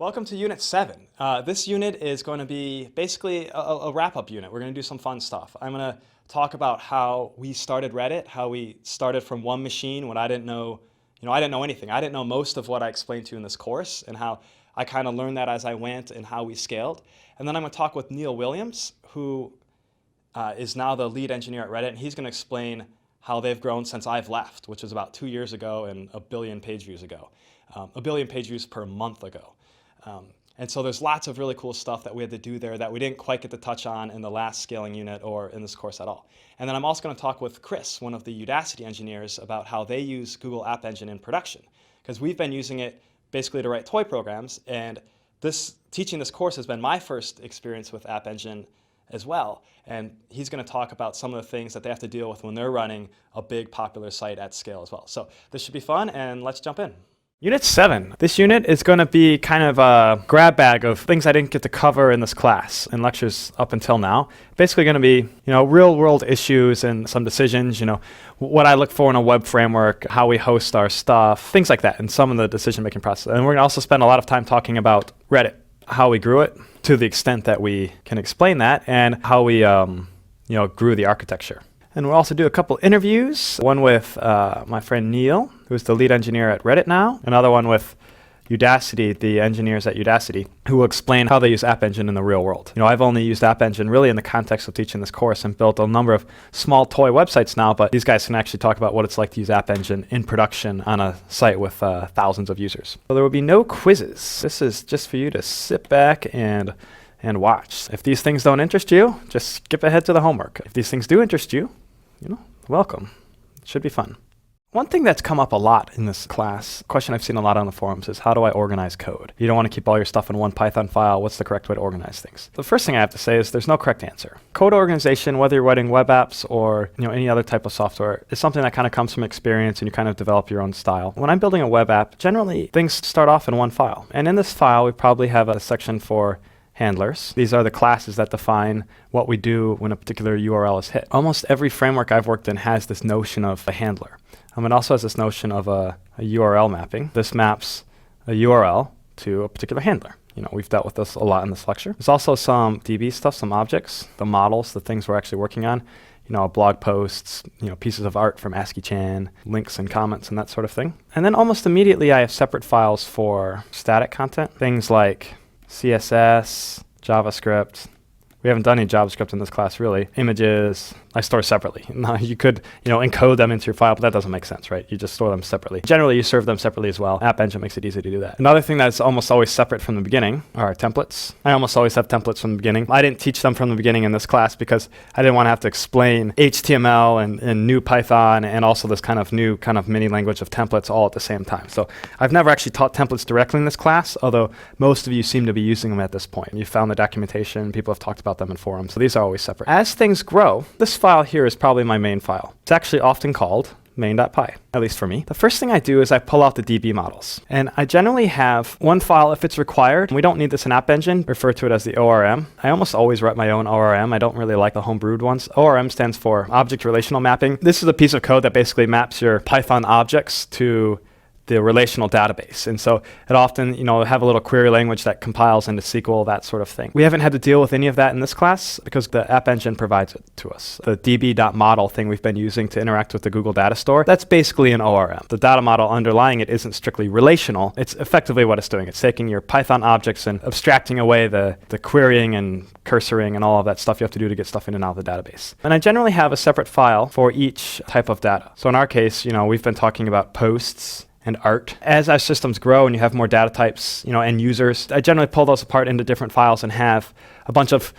Welcome to Unit 7. This unit is going to be basically a wrap-up unit. We're going to do some fun stuff. I'm going to talk about how we started Reddit, how we started from one machine when I didn't know anything. I didn't know most of what I explained to you in this course, and how I kind of learned that as I went and how we scaled. And then I'm going to talk with Neil Williams, who is now the lead engineer at Reddit, and he's going to explain how they've grown since I've left, which was about 2 years ago and 1 billion page views ago. 1 billion page views per month ago. And so there's lots of really cool stuff that we had to do there that we didn't quite get to touch on in the last scaling unit or in this course at all. And then I'm also going to talk with Chris, one of the Udacity engineers, about how they use Google App Engine in production. Because we've been using it basically to write toy programs, and teaching this course has been my first experience with App Engine as well. And he's going to talk about some of the things that they have to deal with when they're running a big popular site at scale as well. So this should be fun, and let's jump in. Unit 7. This unit is going to be kind of a grab bag of things I didn't get to cover in this class and lectures up until now. Basically going to be, real world issues and some decisions, what I look for in a web framework, how we host our stuff, things like that, and some of the decision making process. And we're going to also spend a lot of time talking about Reddit, how we grew it to the extent that we can explain that, and how we grew the architecture. And we'll also do a couple interviews, one with my friend Neil, who's the lead engineer at Reddit now, another one with Udacity, the engineers at Udacity, who will explain how they use App Engine in the real world. I've only used App Engine really in the context of teaching this course and built a number of small toy websites now, but these guys can actually talk about what it's like to use App Engine in production on a site with thousands of users. So there will be no quizzes. This is just for you to sit back and watch. If these things don't interest you, just skip ahead to the homework. If these things do interest you, welcome. It should be fun. One thing that's come up a lot in this class, a question I've seen a lot on the forums, is how do I organize code? You don't want to keep all your stuff in one Python file. What's the correct way to organize things? The first thing I have to say is there's no correct answer. Code organization, whether you're writing web apps or any other type of software, is something that kind of comes from experience, and you kind of develop your own style. When I'm building a web app, generally things start off in one file. And in this file, we probably have a section for handlers. These are the classes that define what we do when a particular URL is hit. Almost every framework I've worked in has this notion of a handler. It also has this notion of a URL mapping. This maps a URL to a particular handler. We've dealt with this a lot in this lecture. There's also some DB stuff, some objects, the models, the things we're actually working on. Blog posts, pieces of art from ASCII-Chan, links and comments and that sort of thing. And then almost immediately I have separate files for static content, things like CSS, JavaScript. We haven't done any JavaScript in this class really. Images, I store separately. Now you could, encode them into your file, but that doesn't make sense, right? You just store them separately. Generally, you serve them separately as well. App Engine makes it easy to do that. Another thing that's almost always separate from the beginning are templates. I almost always have templates from the beginning. I didn't teach them from the beginning in this class because I didn't want to have to explain HTML and new Python and also this kind of new mini language of templates all at the same time. So I've never actually taught templates directly in this class, although most of you seem to be using them at this point. You found the documentation, people have talked about them in forums, so these are always separate. As things grow, this file here is probably my main file. It's actually often called main.py, at least for me. The first thing I do is I pull out the DB models. And I generally have one file if it's required. We don't need this in App Engine, refer to it as the ORM. I almost always write my own ORM. I don't really like the homebrewed ones. ORM stands for Object Relational Mapping. This is a piece of code that basically maps your Python objects to the relational database. And so it often, have a little query language that compiles into SQL, that sort of thing. We haven't had to deal with any of that in this class because the App Engine provides it to us. The db.model thing we've been using to interact with the Google Data Store, that's basically an ORM. The data model underlying it isn't strictly relational. It's effectively what it's doing. It's taking your Python objects and abstracting away the querying and cursoring and all of that stuff you have to do to get stuff in and out of the database. And I generally have a separate file for each type of data. So in our case, we've been talking about posts and art. As our systems grow and you have more data types, and users, I generally pull those apart into different files and have a bunch of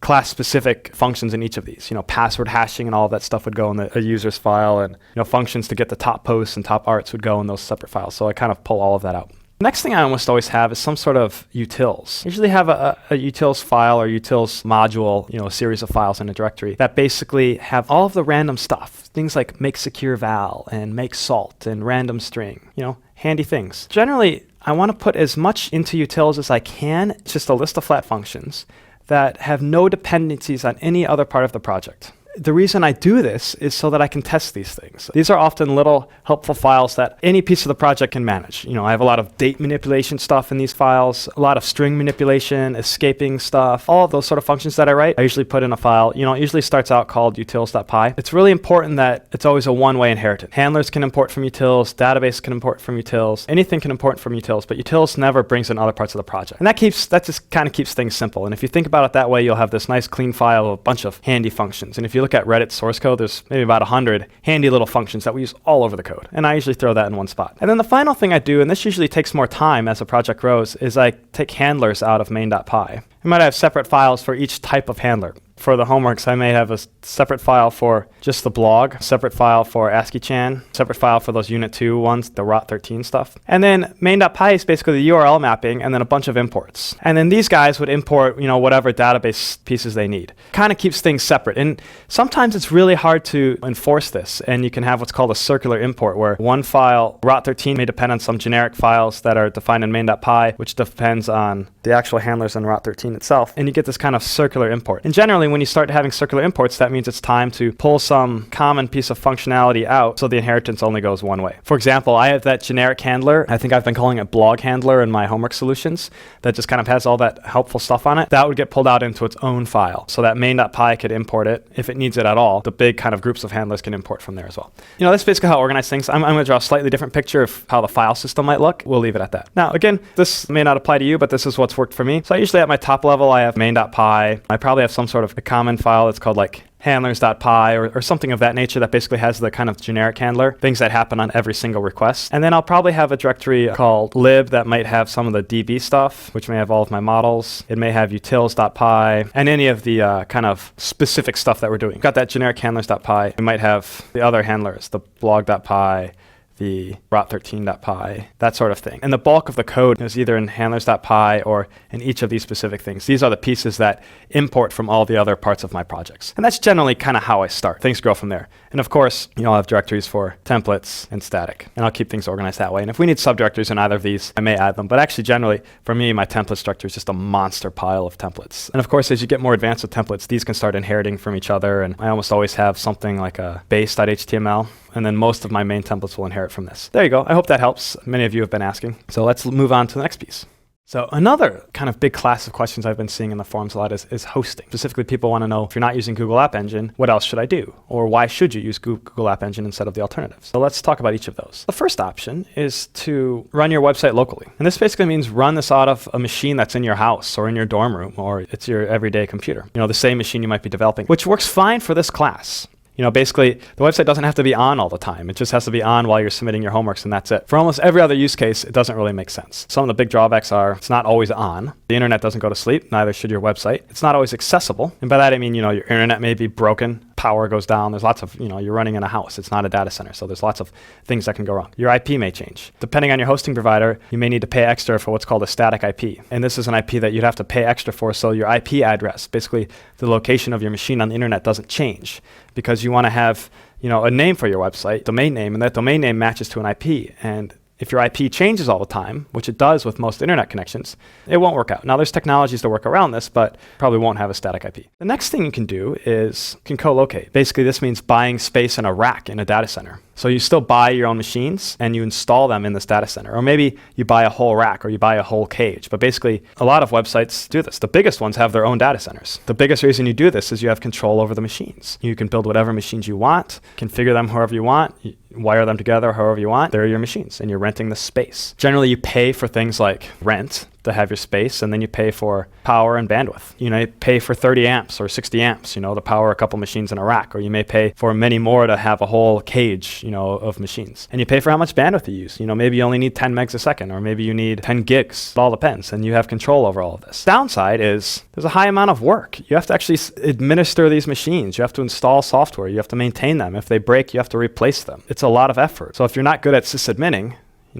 class-specific functions in each of these. Password hashing and all of that stuff would go in a user's file, and functions to get the top posts and top arts would go in those separate files. So I kind of pull all of that out. Next thing I almost always have is some sort of utils. I usually have a utils file or utils module, a series of files in a directory that basically have all of the random stuff. Things like make secure val and make salt and random string, handy things. Generally, I want to put as much into utils as I can. It's just a list of flat functions that have no dependencies on any other part of the project. The reason I do this is so that I can test these things. These are often little helpful files that any piece of the project can manage. I have a lot of date manipulation stuff in these files, a lot of string manipulation, escaping stuff, all of those sort of functions that I write, I usually put in a file. It usually starts out called utils.py. It's really important that it's always a one-way inheritance. Handlers can import from utils, database can import from utils, anything can import from utils, but utils never brings in other parts of the project. And that just kind of keeps things simple. And if you think about it that way, you'll have this nice clean file of a bunch of handy functions. And if you look at Reddit source code, there's maybe about 100 handy little functions that we use all over the code. And I usually throw that in one spot. And then the final thing I do, and this usually takes more time as a project grows, is I take handlers out of main.py. I might have separate files for each type of handler. For the homeworks, I may have a separate file for just the blog, separate file for ASCII-chan, separate file for those Unit 2 ones, the ROT13 stuff. And then main.py is basically the URL mapping and then a bunch of imports. And then these guys would import, whatever database pieces they need. Kind of keeps things separate. And sometimes it's really hard to enforce this. And you can have what's called a circular import, where one file, ROT13, may depend on some generic files that are defined in main.py, which depends on the actual handlers in ROT13 itself. And you get this kind of circular import. And generally, when you start having circular imports, that means it's time to pull some common piece of functionality out so the inheritance only goes one way. For example, I have that generic handler. I think I've been calling it blog handler in my homework solutions that just kind of has all that helpful stuff on it. That would get pulled out into its own file so that main.py could import it if it needs it at all. The big kind of groups of handlers can import from there as well. That's basically how I organize things. I'm going to draw a slightly different picture of how the file system might look. We'll leave it at that. Now, again, this may not apply to you, but this is what's worked for me. So I usually at my top level, I have main.py. I probably have some sort of a common file that's called like handlers.py or something of that nature that basically has the kind of generic handler, things that happen on every single request. And then I'll probably have a directory called lib that might have some of the DB stuff, which may have all of my models. It may have utils.py and any of the kind of specific stuff that we're doing. We've got that generic handlers.py. We might have the other handlers, the blog.py, the rot13.py, that sort of thing. And the bulk of the code is either in handlers.py or in each of these specific things. These are the pieces that import from all the other parts of my projects. And that's generally kind of how I start. Things grow from there. And of course, I'll have directories for templates and static, and I'll keep things organized that way. And if we need subdirectories in either of these, I may add them. But actually, generally, for me, my templates directory is just a monster pile of templates. And of course, as you get more advanced with templates, these can start inheriting from each other. And I almost always have something like a base.html. And then most of my main templates will inherit from this. There you go. I hope that helps. Many of you have been asking. So let's move on to the next piece. So another kind of big class of questions I've been seeing in the forums a lot is hosting. Specifically, people want to know, if you're not using Google App Engine, what else should I do? Or why should you use Google App Engine instead of the alternatives? So let's talk about each of those. The first option is to run your website locally. And this basically means run this out of a machine that's in your house or in your dorm room, or it's your everyday computer. The same machine you might be developing, which works fine for this class. Basically, the website doesn't have to be on all the time. It just has to be on while you're submitting your homeworks, and that's it. For almost every other use case, it doesn't really make sense. Some of the big drawbacks are it's not always on. The internet doesn't go to sleep, neither should your website. It's not always accessible. And by that, I mean, your internet may be broken, power goes down. There's lots of, you're running in a house. It's not a data center. So there's lots of things that can go wrong. Your IP may change. Depending on your hosting provider, you may need to pay extra for what's called a static IP. And this is an IP that you'd have to pay extra for. So your IP address, basically the location of your machine on the internet, doesn't change because you want to have, a name for your website, domain name, and that domain name matches to an IP. And if your IP changes all the time, which it does with most internet connections, it won't work out. Now, there's technologies to work around this, but probably won't have a static IP. The next thing you can do is you can co-locate. Basically, this means buying space in a rack in a data center. So you still buy your own machines and you install them in this data center. Or maybe you buy a whole rack or you buy a whole cage. But basically, a lot of websites do this. The biggest ones have their own data centers. The biggest reason you do this is you have control over the machines. You can build whatever machines you want, configure them however you want, wire them together however you want. They're your machines and you're renting the space. Generally, you pay for things like rent to have your space, and then you pay for power and bandwidth. You pay for 30 amps or 60 amps, to power a couple machines in a rack, or you may pay for many more to have a whole cage, of machines. And you pay for how much bandwidth you use. Maybe you only need 10 megs a second, or maybe you need 10 gigs. It all depends, and you have control over all of this. Downside is there's a high amount of work. You have to actually administer these machines. You have to install software. You have to maintain them. If they break, you have to replace them. It's a lot of effort. So if you're not good at sysadminning,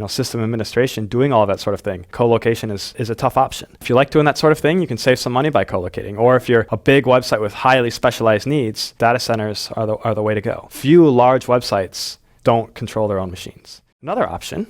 system administration, doing all of that sort of thing, co-location is a tough option. If you like doing that sort of thing, you can save some money by co-locating. Or if you're a big website with highly specialized needs, data centers are the way to go. Few large websites don't control their own machines. Another option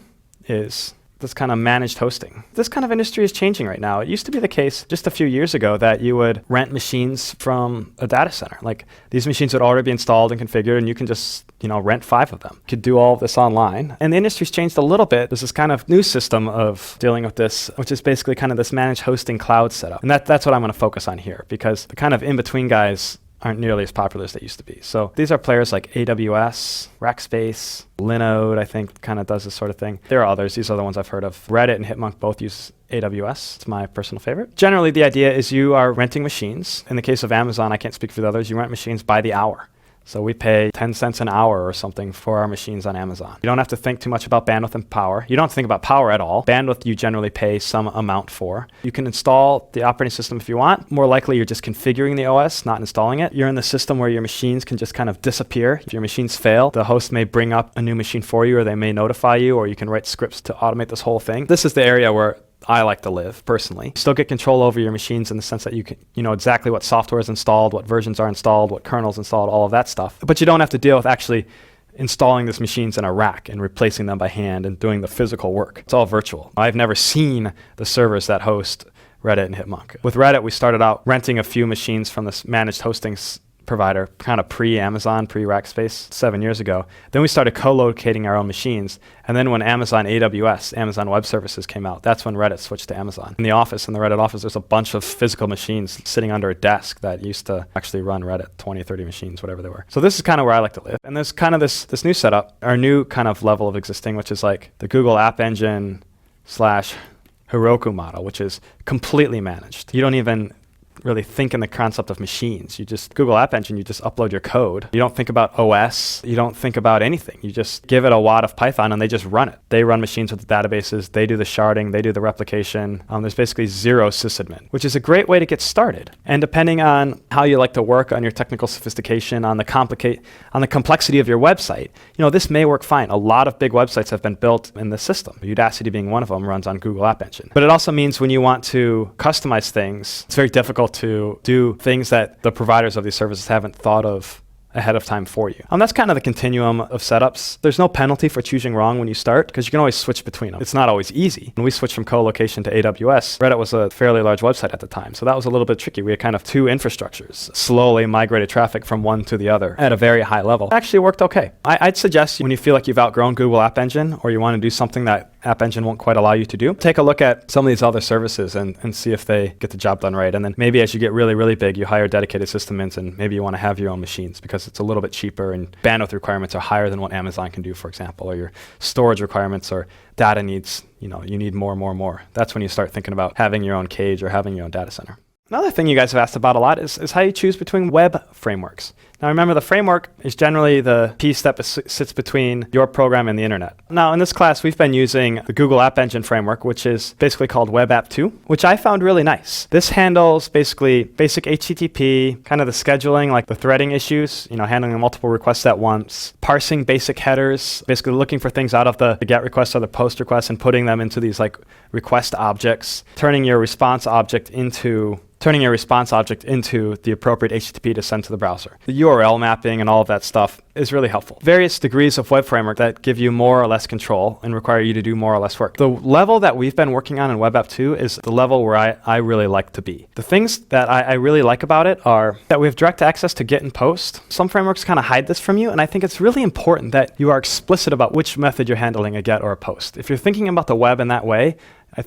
is this kind of managed hosting. This kind of industry is changing right now. It used to be the case just a few years ago that you would rent machines from a data center. Like these machines would already be installed and configured, and you can just rent 5 of them. You could do all of this online. And the industry's changed a little bit. There's this kind of new system of dealing with this, which is basically kind of this managed hosting cloud setup. And that's what I'm going to focus on here, because the kind of in-between guys aren't nearly as popular as they used to be. So these are players like AWS, Rackspace, Linode, I think kind of does this sort of thing. There are others. These are the ones I've heard of. Reddit and Hitmonk both use AWS. It's my personal favorite. Generally, the idea is you are renting machines. In the case of Amazon, I can't speak for the others, you rent machines by the hour. So we pay 10 cents an hour or something for our machines on Amazon. You don't have to think too much about bandwidth and power. You don't have to think about power at all. Bandwidth you generally pay some amount for. You can install the operating system if you want. More likely you're just configuring the OS, not installing it. You're in the system where your machines can just kind of disappear. If your machines fail, the host may bring up a new machine for you, or they may notify you, or you can write scripts to automate this whole thing. This is the area where I like to live personally. You still get control over your machines in the sense that you know exactly what software is installed, what versions are installed, what kernel's installed, all of that stuff. But you don't have to deal with actually installing these machines in a rack and replacing them by hand and doing the physical work. It's all virtual. I've never seen the servers that host Reddit and Hitmonk. With Reddit, we started out renting a few machines from this managed hosting provider, kind of pre-Amazon, pre-Rackspace 7 years ago. Then we started co-locating our own machines. And then when Amazon AWS, Amazon Web Services came out, that's when Reddit switched to Amazon. In the Reddit office, there's a bunch of physical machines sitting under a desk that used to actually run Reddit, 20, 30 machines, whatever they were. So this is kind of where I like to live. And there's kind of this new setup, our new kind of level of existing, which is like the Google App Engine / Heroku model, which is completely managed. You don't even really think in the concept of machines. You just, Google App Engine, you just upload your code. You don't think about OS. You don't think about anything. You just give it a wad of Python and they just run it. They run machines with the databases. They do the sharding. They do the replication. There's basically zero sysadmin, which is a great way to get started. And depending on how you like to work, on your technical sophistication, on the complexity of your website, this may work fine. A lot of big websites have been built in this system. Udacity being one of them runs on Google App Engine. But it also means when you want to customize things, it's very difficult to do things that the providers of these services haven't thought of ahead of time for you. That's kind of the continuum of setups. There's no penalty for choosing wrong when you start, because you can always switch between them. It's not always easy. When we switched from co-location to AWS, Reddit was a fairly large website at the time, so that was a little bit tricky. We had kind of 2 infrastructures, slowly migrated traffic from one to the other at a very high level. It actually worked okay. I'd suggest when you feel like you've outgrown Google App Engine, or you want to do something that App Engine won't quite allow you to do, take a look at some of these other services and see if they get the job done right. And then maybe as you get really, really big, you hire dedicated system ins, and maybe you want to have your own machines because it's a little bit cheaper and bandwidth requirements are higher than what Amazon can do, for example, or your storage requirements or data needs, you need more. That's when you start thinking about having your own cage or having your own data center. Another thing you guys have asked about a lot is how you choose between web frameworks. Now remember, the framework is generally the piece that sits between your program and the internet. Now in this class, we've been using the Google App Engine framework, which is basically called Web App 2, which I found really nice. This handles basically basic HTTP, kind of the scheduling, like the threading issues, handling multiple requests at once, parsing basic headers, basically looking for things out of the GET request or the POST request and putting them into these like request objects, turning your response object into the appropriate HTTP to send to the browser. The URL mapping and all of that stuff is really helpful. Various degrees of web framework that give you more or less control and require you to do more or less work. The level that we've been working on in Web App 2 is the level where I really like to be. The things that I really like about it are that we have direct access to GET and POST. Some frameworks kind of hide this from you, and I think it's really important that you are explicit about which method you're handling, a GET or a POST. If you're thinking about the web in that way,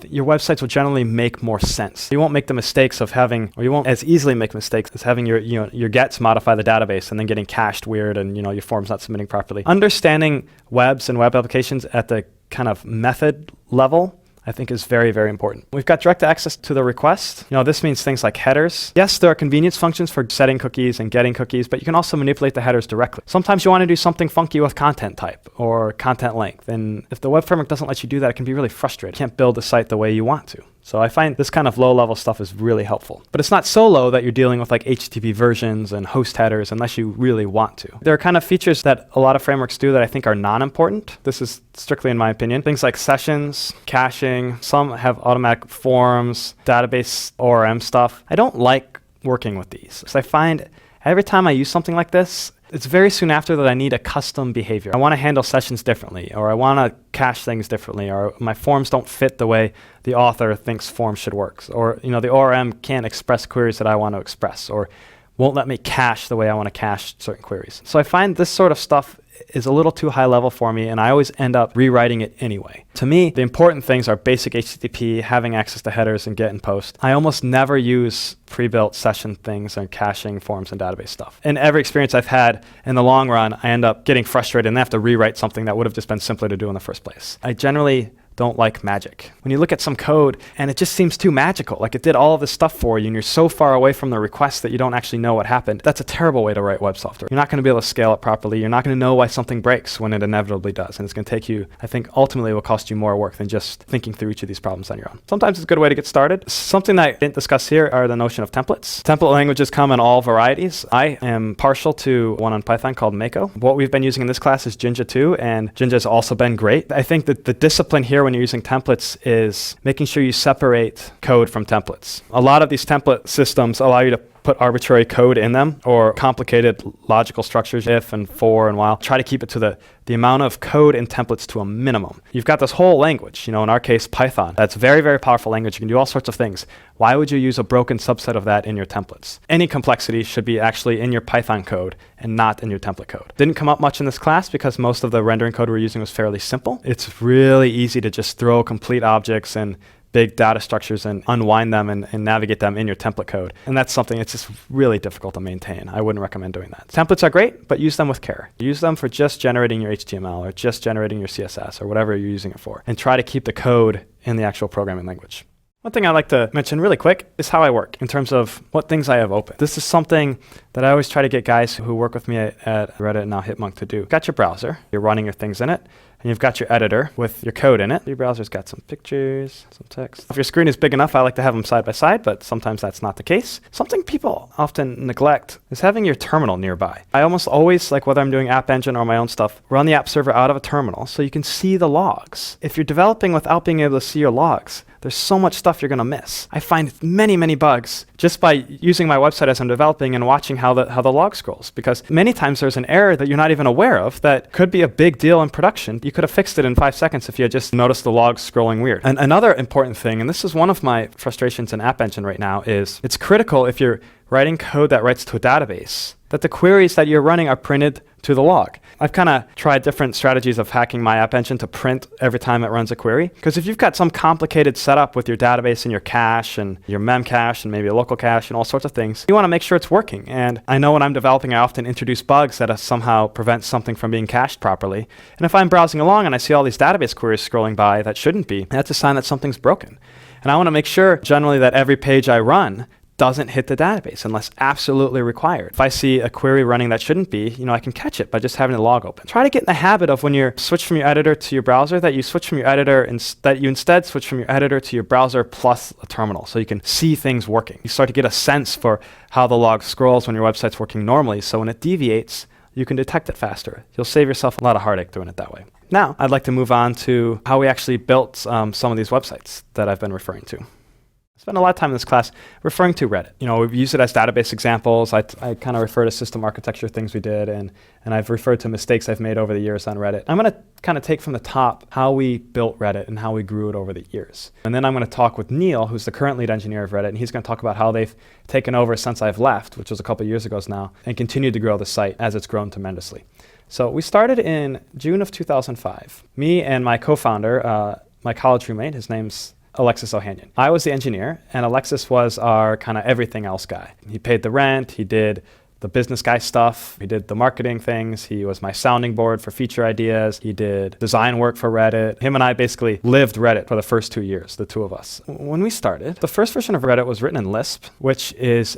your websites will generally make more sense. You won't make the mistakes of having, or you won't as easily make mistakes as having your gets modify the database and then getting cached weird and your form's not submitting properly. Understanding webs and web applications at the kind of method level, I think is very, very important. We've got direct access to the request. This means things like headers. Yes, there are convenience functions for setting cookies and getting cookies, but you can also manipulate the headers directly. Sometimes you want to do something funky with content type or content length. And if the web framework doesn't let you do that, it can be really frustrating. You can't build the site the way you want to. So I find this kind of low-level stuff is really helpful. But it's not so low that you're dealing with like HTTP versions and host headers unless you really want to. There are kind of features that a lot of frameworks do that I think are non-important. This is strictly in my opinion. Things like sessions, caching, some have automatic forms, database ORM stuff. I don't like working with these because I find Every time I use something like this, it's very soon after that I need a custom behavior. I want to handle sessions differently, or I want to cache things differently, or my forms don't fit the way the author thinks forms should work, or the ORM can't express queries that I want to express, or won't let me cache the way I want to cache certain queries. So I find this sort of stuff is a little too high level for me, and I always end up rewriting it anyway. To me, the important things are basic HTTP, having access to headers and get and post. I almost never use pre-built session things and caching forms and database stuff. In every experience I've had, in the long run, I end up getting frustrated and I have to rewrite something that would have just been simpler to do in the first place. I generally don't like magic. When you look at some code and it just seems too magical, like it did all of this stuff for you and you're so far away from the request that you don't actually know what happened, that's a terrible way to write web software. You're not going to be able to scale it properly. You're not going to know why something breaks when it inevitably does. And it's going to take you, I think ultimately it will cost you more work than just thinking through each of these problems on your own. Sometimes it's a good way to get started. Something that I didn't discuss here are the notion of templates. Template languages come in all varieties. I am partial to one on Python called Mako. What we've been using in this class is Jinja 2, and Jinja has also been great. I think that the discipline here when you're using templates is making sure you separate code from templates. A lot of these template systems allow you to put arbitrary code in them or complicated logical structures, if and for and while. Try to keep it to the amount of code in templates to a minimum. You've got this whole language, in our case, Python. That's a very, very powerful language. You can do all sorts of things. Why would you use a broken subset of that in your templates? Any complexity should be actually in your Python code and not in your template code. Didn't come up much in this class because most of the rendering code we're using was fairly simple. It's really easy to just throw complete objects and big data structures and unwind them and navigate them in your template code. And that's something that's just really difficult to maintain. I wouldn't recommend doing that. Templates are great, but use them with care. Use them for just generating your HTML or just generating your CSS or whatever you're using it for. And try to keep the code in the actual programming language. One thing I'd like to mention really quick is how I work in terms of what things I have open. This is something that I always try to get guys who work with me at Reddit and now Hitmonk to do. You've got your browser, you're running your things in it, and you've got your editor with your code in it. Your browser's got some pictures, some text. If your screen is big enough, I like to have them side by side, but sometimes that's not the case. Something people often neglect is having your terminal nearby. I almost always, like whether I'm doing App Engine or my own stuff, run the app server out of a terminal so you can see the logs. If you're developing without being able to see your logs, there's so much stuff you're going to miss. I find many, many bugs just by using my website as I'm developing and watching how the log scrolls. Because many times there's an error that you're not even aware of that could be a big deal in production. You could have fixed it in 5 seconds if you had just noticed the logs scrolling weird. And another important thing, and this is one of my frustrations in App Engine right now, is it's critical if you're writing code that writes to a database that the queries that you're running are printed to the log. I've kind of tried different strategies of hacking my App Engine to print every time it runs a query. Because if you've got some complicated setup with your database and your cache and your mem cache and maybe a local cache and all sorts of things, you want to make sure it's working. And I know when I'm developing, I often introduce bugs that somehow prevent something from being cached properly. And if I'm browsing along and I see all these database queries scrolling by that shouldn't be, that's a sign that something's broken. And I want to make sure generally that every page I run doesn't hit the database unless absolutely required. If I see a query running that shouldn't be, I can catch it by just having the log open. Try to get in the habit of when you're switch from your editor to your browser that you switch from your editor and that you instead switch from your editor to your browser plus a terminal so you can see things working. You start to get a sense for how the log scrolls when your website's working normally, so when it deviates, you can detect it faster. You'll save yourself a lot of heartache doing it that way. Now, I'd like to move on to how we actually built some of these websites that I've been referring to. I spent a lot of time in this class referring to Reddit. We've used it as database examples. I kind of refer to system architecture things we did, and I've referred to mistakes I've made over the years on Reddit. I'm going to kind of take from the top how we built Reddit and how we grew it over the years. And then I'm going to talk with Neil, who's the current lead engineer of Reddit, and he's going to talk about how they've taken over since I've left, which was a couple of years ago now, and continued to grow the site as it's grown tremendously. So we started in June of 2005. Me and my co-founder, my college roommate, his name's Alexis Ohanian. I was the engineer, and Alexis was our kind of everything else guy. He paid the rent, he did the business guy stuff, he did the marketing things, he was my sounding board for feature ideas, he did design work for Reddit. Him and I basically lived Reddit for the first 2 years, the two of us. When we started, the first version of Reddit was written in Lisp, which is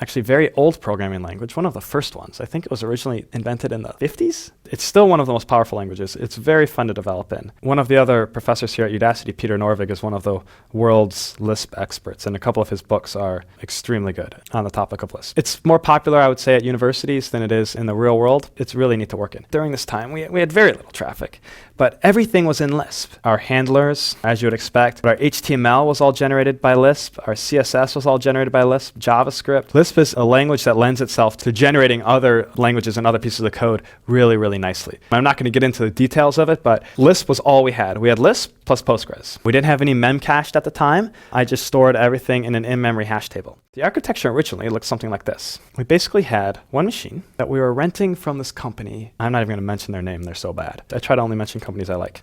actually very old programming language, one of the first ones. I think it was originally invented in the 50s. It's still one of the most powerful languages. It's very fun to develop in. One of the other professors here at Udacity, Peter Norvig, is one of the world's Lisp experts, and a couple of his books are extremely good on the topic of Lisp. It's more popular, I would say, at universities than it is in the real world. It's really neat to work in. During this time, we had very little traffic, but everything was in Lisp. Our handlers, as you would expect, our HTML was all generated by Lisp. Our CSS was all generated by Lisp. JavaScript. Lisp Lisp is a language that lends itself to generating other languages and other pieces of code really, really nicely. I'm not going to get into the details of it, but Lisp was all we had. We had Lisp plus Postgres. We didn't have any memcached at the time. I just stored everything in an in-memory hash table. The architecture originally looked something like this. We basically had one machine that we were renting from this company. I'm not even going to mention their name. They're so bad. I try to only mention companies I like.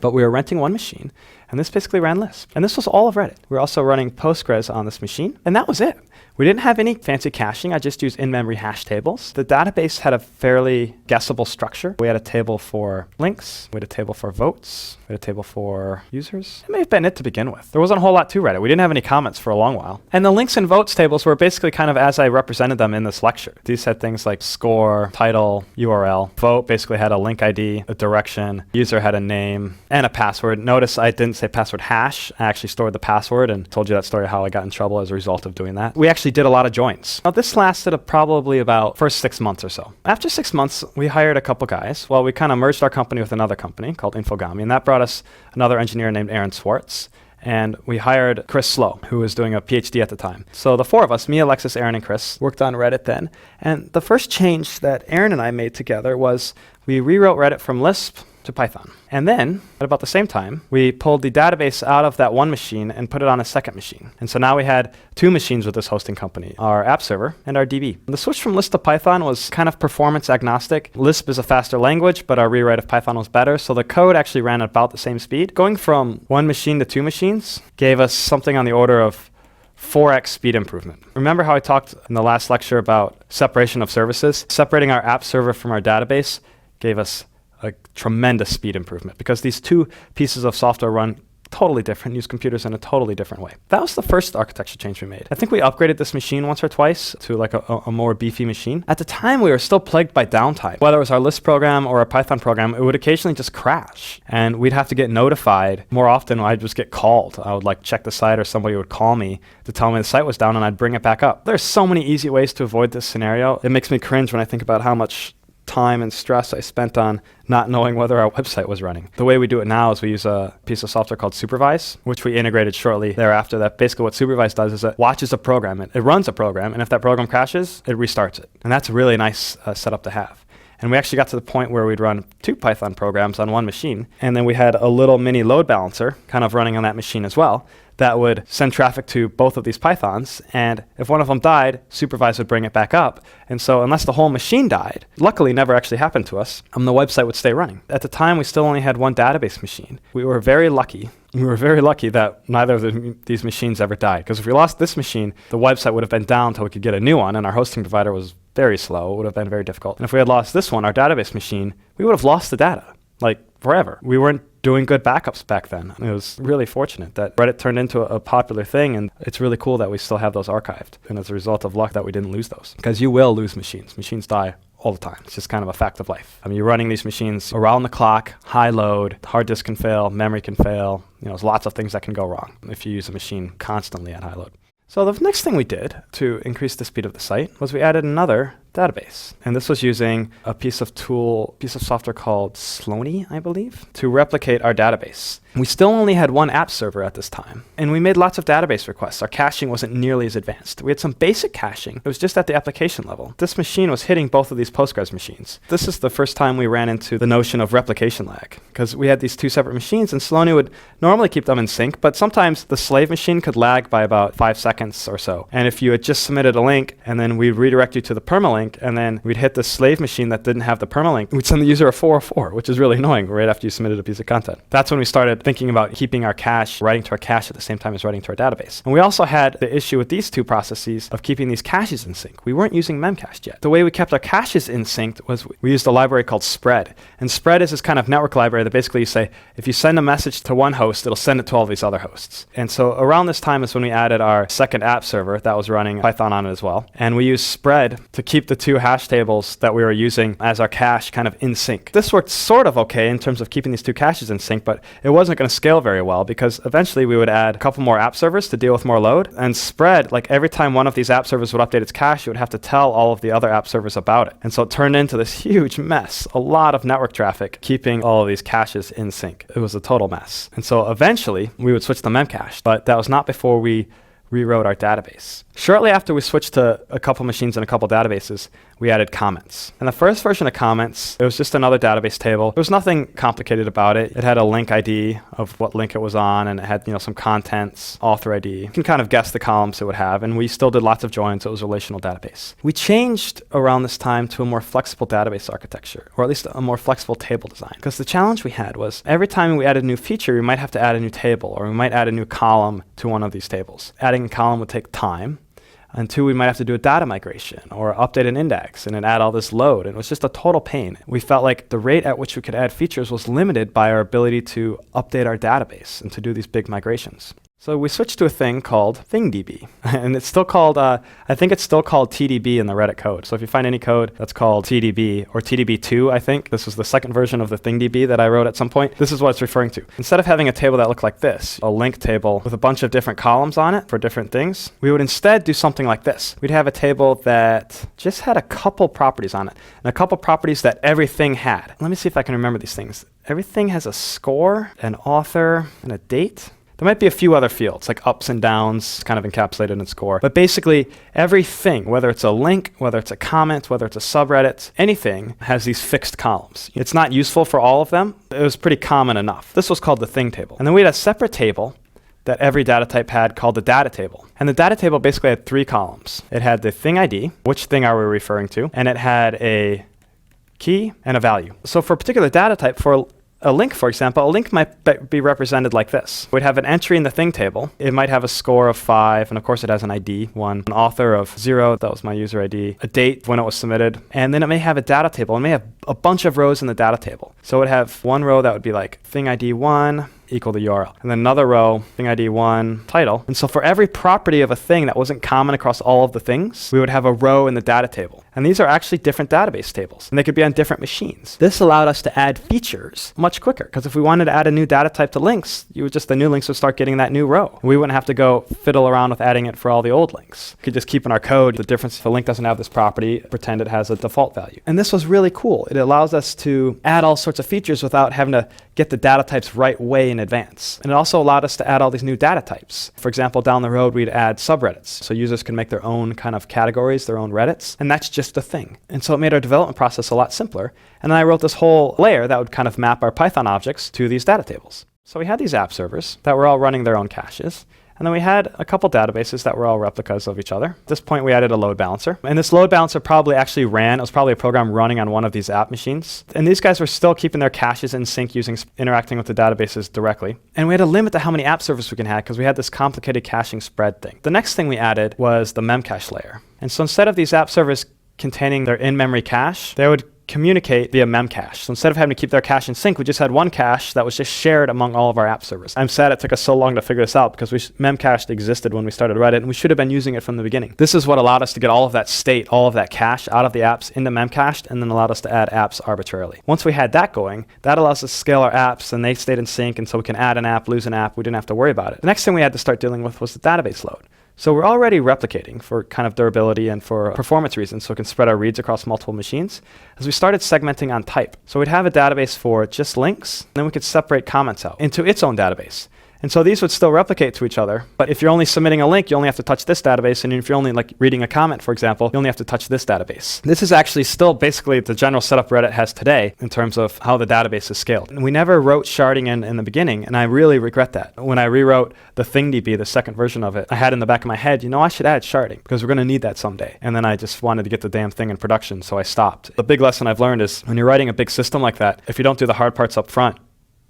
But we were renting one machine, and this basically ran Lisp. And this was all of Reddit. We were also running Postgres on this machine, and that was it. We didn't have any fancy caching. I just used in-memory hash tables. The database had a fairly guessable structure. We had a table for links. We had a table for votes. We had a table for users. It may have been it to begin with. There wasn't a whole lot to Reddit. We didn't have any comments for a long while. And the links and votes tables were basically kind of as I represented them in this lecture. These had things like score, title, URL. Vote basically had a link ID, a direction. User had a name and a password. Notice I didn't say password hash. I actually stored the password and told you that story how I got in trouble as a result of doing that. We actually did a lot of joins. Now this lasted probably about first 6 months or so. After 6 months, we hired a couple guys. Well, we kind of merged our company with another company called Infogami, and that brought us another engineer named Aaron Swartz. And we hired Chris Slow, who was doing a PhD at the time. So the four of us, me, Alexis, Aaron, and Chris, worked on Reddit then. And the first change that Aaron and I made together was we rewrote Reddit from Lisp to Python. And then, at about the same time, we pulled the database out of that one machine and put it on a second machine. And so now we had two machines with this hosting company, our app server and our DB. The switch from Lisp to Python was kind of performance agnostic. Lisp is a faster language, but our rewrite of Python was better, so the code actually ran at about the same speed. Going from one machine to two machines gave us something on the order of 4x speed improvement. Remember how I talked in the last lecture about separation of services? Separating our app server from our database gave us a tremendous speed improvement because these two pieces of software run totally different, use computers in a totally different way. That was the first architecture change we made. I think we upgraded this machine once or twice to like a more beefy machine. At the time, we were still plagued by downtime. Whether it was our Lisp program or our Python program, it would occasionally just crash. And we'd have to get notified. More often, I'd just get called. I would like check the site or somebody would call me to tell me the site was down and I'd bring it back up. There's so many easy ways to avoid this scenario. It makes me cringe when I think about how much time and stress I spent on not knowing whether our website was running. The way we do it now is we use a piece of software called Supervise, which we integrated shortly thereafter. That basically what Supervise does is it watches a program, it runs a program, and if that program crashes, it restarts it. And that's a really nice setup to have. And we actually got to the point where we'd run two Python programs on one machine, and then we had a little mini load balancer kind of running on that machine as well that would send traffic to both of these Pythons, and if one of them died, Supervise would bring it back up. And so unless the whole machine died, luckily never actually happened to us, the website would stay running. At the time, we still only had one database machine. We were very lucky. We were very lucky that neither of these machines ever died, because if we lost this machine, the website would have been down until we could get a new one, and our hosting provider was very slow. It would have been very difficult. And if we had lost this one, our database machine, we would have lost the data, like forever. We weren't doing good backups back then. It was really fortunate that Reddit turned into a popular thing, and it's really cool that we still have those archived. And as a result of luck that we didn't lose those, because you will lose machines. Machines die all the time. It's just kind of a fact of life. I mean, you're running these machines around the clock, high load, hard disk can fail, memory can fail. There's lots of things that can go wrong if you use a machine constantly at high load. So the next thing we did to increase the speed of the site was we added another database. And this was using a piece of software called Sloaney, I believe, to replicate our database. We still only had one app server at this time, and we made lots of database requests. Our caching wasn't nearly as advanced. We had some basic caching. It was just at the application level. This machine was hitting both of these Postgres machines. This is the first time we ran into the notion of replication lag, because we had these two separate machines, and Sloaney would normally keep them in sync, but sometimes the slave machine could lag by about 5 seconds or so. And if you had just submitted a link, and then we'd redirect you to the permalink, and then we'd hit the slave machine that didn't have the permalink, we'd send the user a 404, which is really annoying right after you submitted a piece of content. That's when we started thinking about keeping our cache, writing to our cache at the same time as writing to our database. And we also had the issue with these two processes of keeping these caches in sync. We weren't using memcached yet. The way we kept our caches in sync was we used a library called Spread. And Spread is this kind of network library that basically you say, if you send a message to one host, it'll send it to all these other hosts. And so around this time is when we added our second app server that was running Python on it as well. And we used Spread to keep the two hash tables that we were using as our cache kind of in sync. This worked sort of okay in terms of keeping these two caches in sync, but it wasn't going to scale very well because eventually we would add a couple more app servers to deal with more load. And Spread, like every time one of these app servers would update its cache, it would have to tell all of the other app servers about it. And so it turned into this huge mess, a lot of network traffic, keeping all of these caches in sync. It was a total mess. And so eventually we would switch to memcache, but that was not before we rewrote our database. Shortly after we switched to a couple machines and a couple databases, we added comments. In the first version of comments, it was just another database table. There was nothing complicated about it. It had a link ID of what link it was on, and it had some contents, author ID. You can kind of guess the columns it would have, and we still did lots of joins, so it was a relational database. We changed around this time to a more flexible database architecture, or at least a more flexible table design. Because the challenge we had was every time we added a new feature, we might have to add a new table, or we might add a new column to one of these tables. Adding a column would take time. And two, we might have to do a data migration or update an index and then add all this load. And it was just a total pain. We felt like the rate at which we could add features was limited by our ability to update our database and to do these big migrations. So we switched to a thing called ThingDB. And it's still called, I think it's still called TDB in the Reddit code. So if you find any code that's called TDB or TDB2, I think, this was the second version of the ThingDB that I wrote at some point, this is what it's referring to. Instead of having a table that looked like this, a link table with a bunch of different columns on it for different things, we would instead do something like this. We'd have a table that just had a couple properties on it, and a couple properties that everything had. Let me see if I can remember these things. Everything has a score, an author, and a date. There might be a few other fields, like ups and downs, kind of encapsulated in score. But basically, everything, whether it's a link, whether it's a comment, whether it's a subreddit, anything has these fixed columns. It's not useful for all of them. It was pretty common enough. This was called the thing table. And then we had a separate table that every data type had called the data table. And the data table basically had three columns. It had the thing ID, which thing are we referring to, and it had a key and a value. So for a particular data type, for a link, for example, a link might be represented like this. We'd have an entry in the thing table. It might have a score of 5, and of course it has an ID, 1, an author of 0, that was my user ID, a date when it was submitted, and then it may have a data table. It may have a bunch of rows in the data table. So it would have one row that would be like thing ID 1 equal the URL, and then another row, thing ID 1 title. And so for every property of a thing that wasn't common across all of the things, we would have a row in the data table. And these are actually different database tables, and they could be on different machines. This allowed us to add features much quicker, because if we wanted to add a new data type to links, the new links would start getting that new row. We wouldn't have to go fiddle around with adding it for all the old links. We could just keep in our code the difference if a link doesn't have this property, pretend it has a default value. And this was really cool. It allows us to add all sorts of features without having to get the data types right way in advance. And it also allowed us to add all these new data types. For example, down the road, we'd add subreddits. So users can make their own kind of categories, their own Reddits, and that's just a thing. And so it made our development process a lot simpler. And then I wrote this whole layer that would kind of map our Python objects to these data tables. So we had these app servers that were all running their own caches. And then we had a couple databases that were all replicas of each other. At this point, we added a load balancer. And this load balancer probably actually ran. It was probably a program running on one of these app machines. And these guys were still keeping their caches in sync interacting with the databases directly. And we had a limit to how many app servers we can have because we had this complicated caching spread thing. The next thing we added was the memcache layer. And so instead of these app servers containing their in-memory cache, they would communicate via memcache. So instead of having to keep their cache in sync, we just had one cache that was just shared among all of our app servers. I'm sad it took us so long to figure this out because memcached existed when we started Reddit, and we should have been using it from the beginning. This is what allowed us to get all of that state, all of that cache out of the apps into memcached, and then allowed us to add apps arbitrarily. Once we had that going, that allows us to scale our apps, and they stayed in sync, and so we can add an app, lose an app. We didn't have to worry about it. The next thing we had to start dealing with was the database load. So we're already replicating for kind of durability and for performance reasons, so we can spread our reads across multiple machines. As we started segmenting on type. So we'd have a database for just links, and then we could separate comments out into its own database. And so these would still replicate to each other. But if you're only submitting a link, you only have to touch this database. And if you're only like reading a comment, for example, you only have to touch this database. This is actually still basically the general setup Reddit has today in terms of how the database is scaled. And we never wrote sharding in the beginning, and I really regret that. When I rewrote the ThingDB, the second version of it, I had in the back of my head, I should add sharding because we're going to need that someday. And then I just wanted to get the damn thing in production, so I stopped. The big lesson I've learned is when you're writing a big system like that, if you don't do the hard parts up front,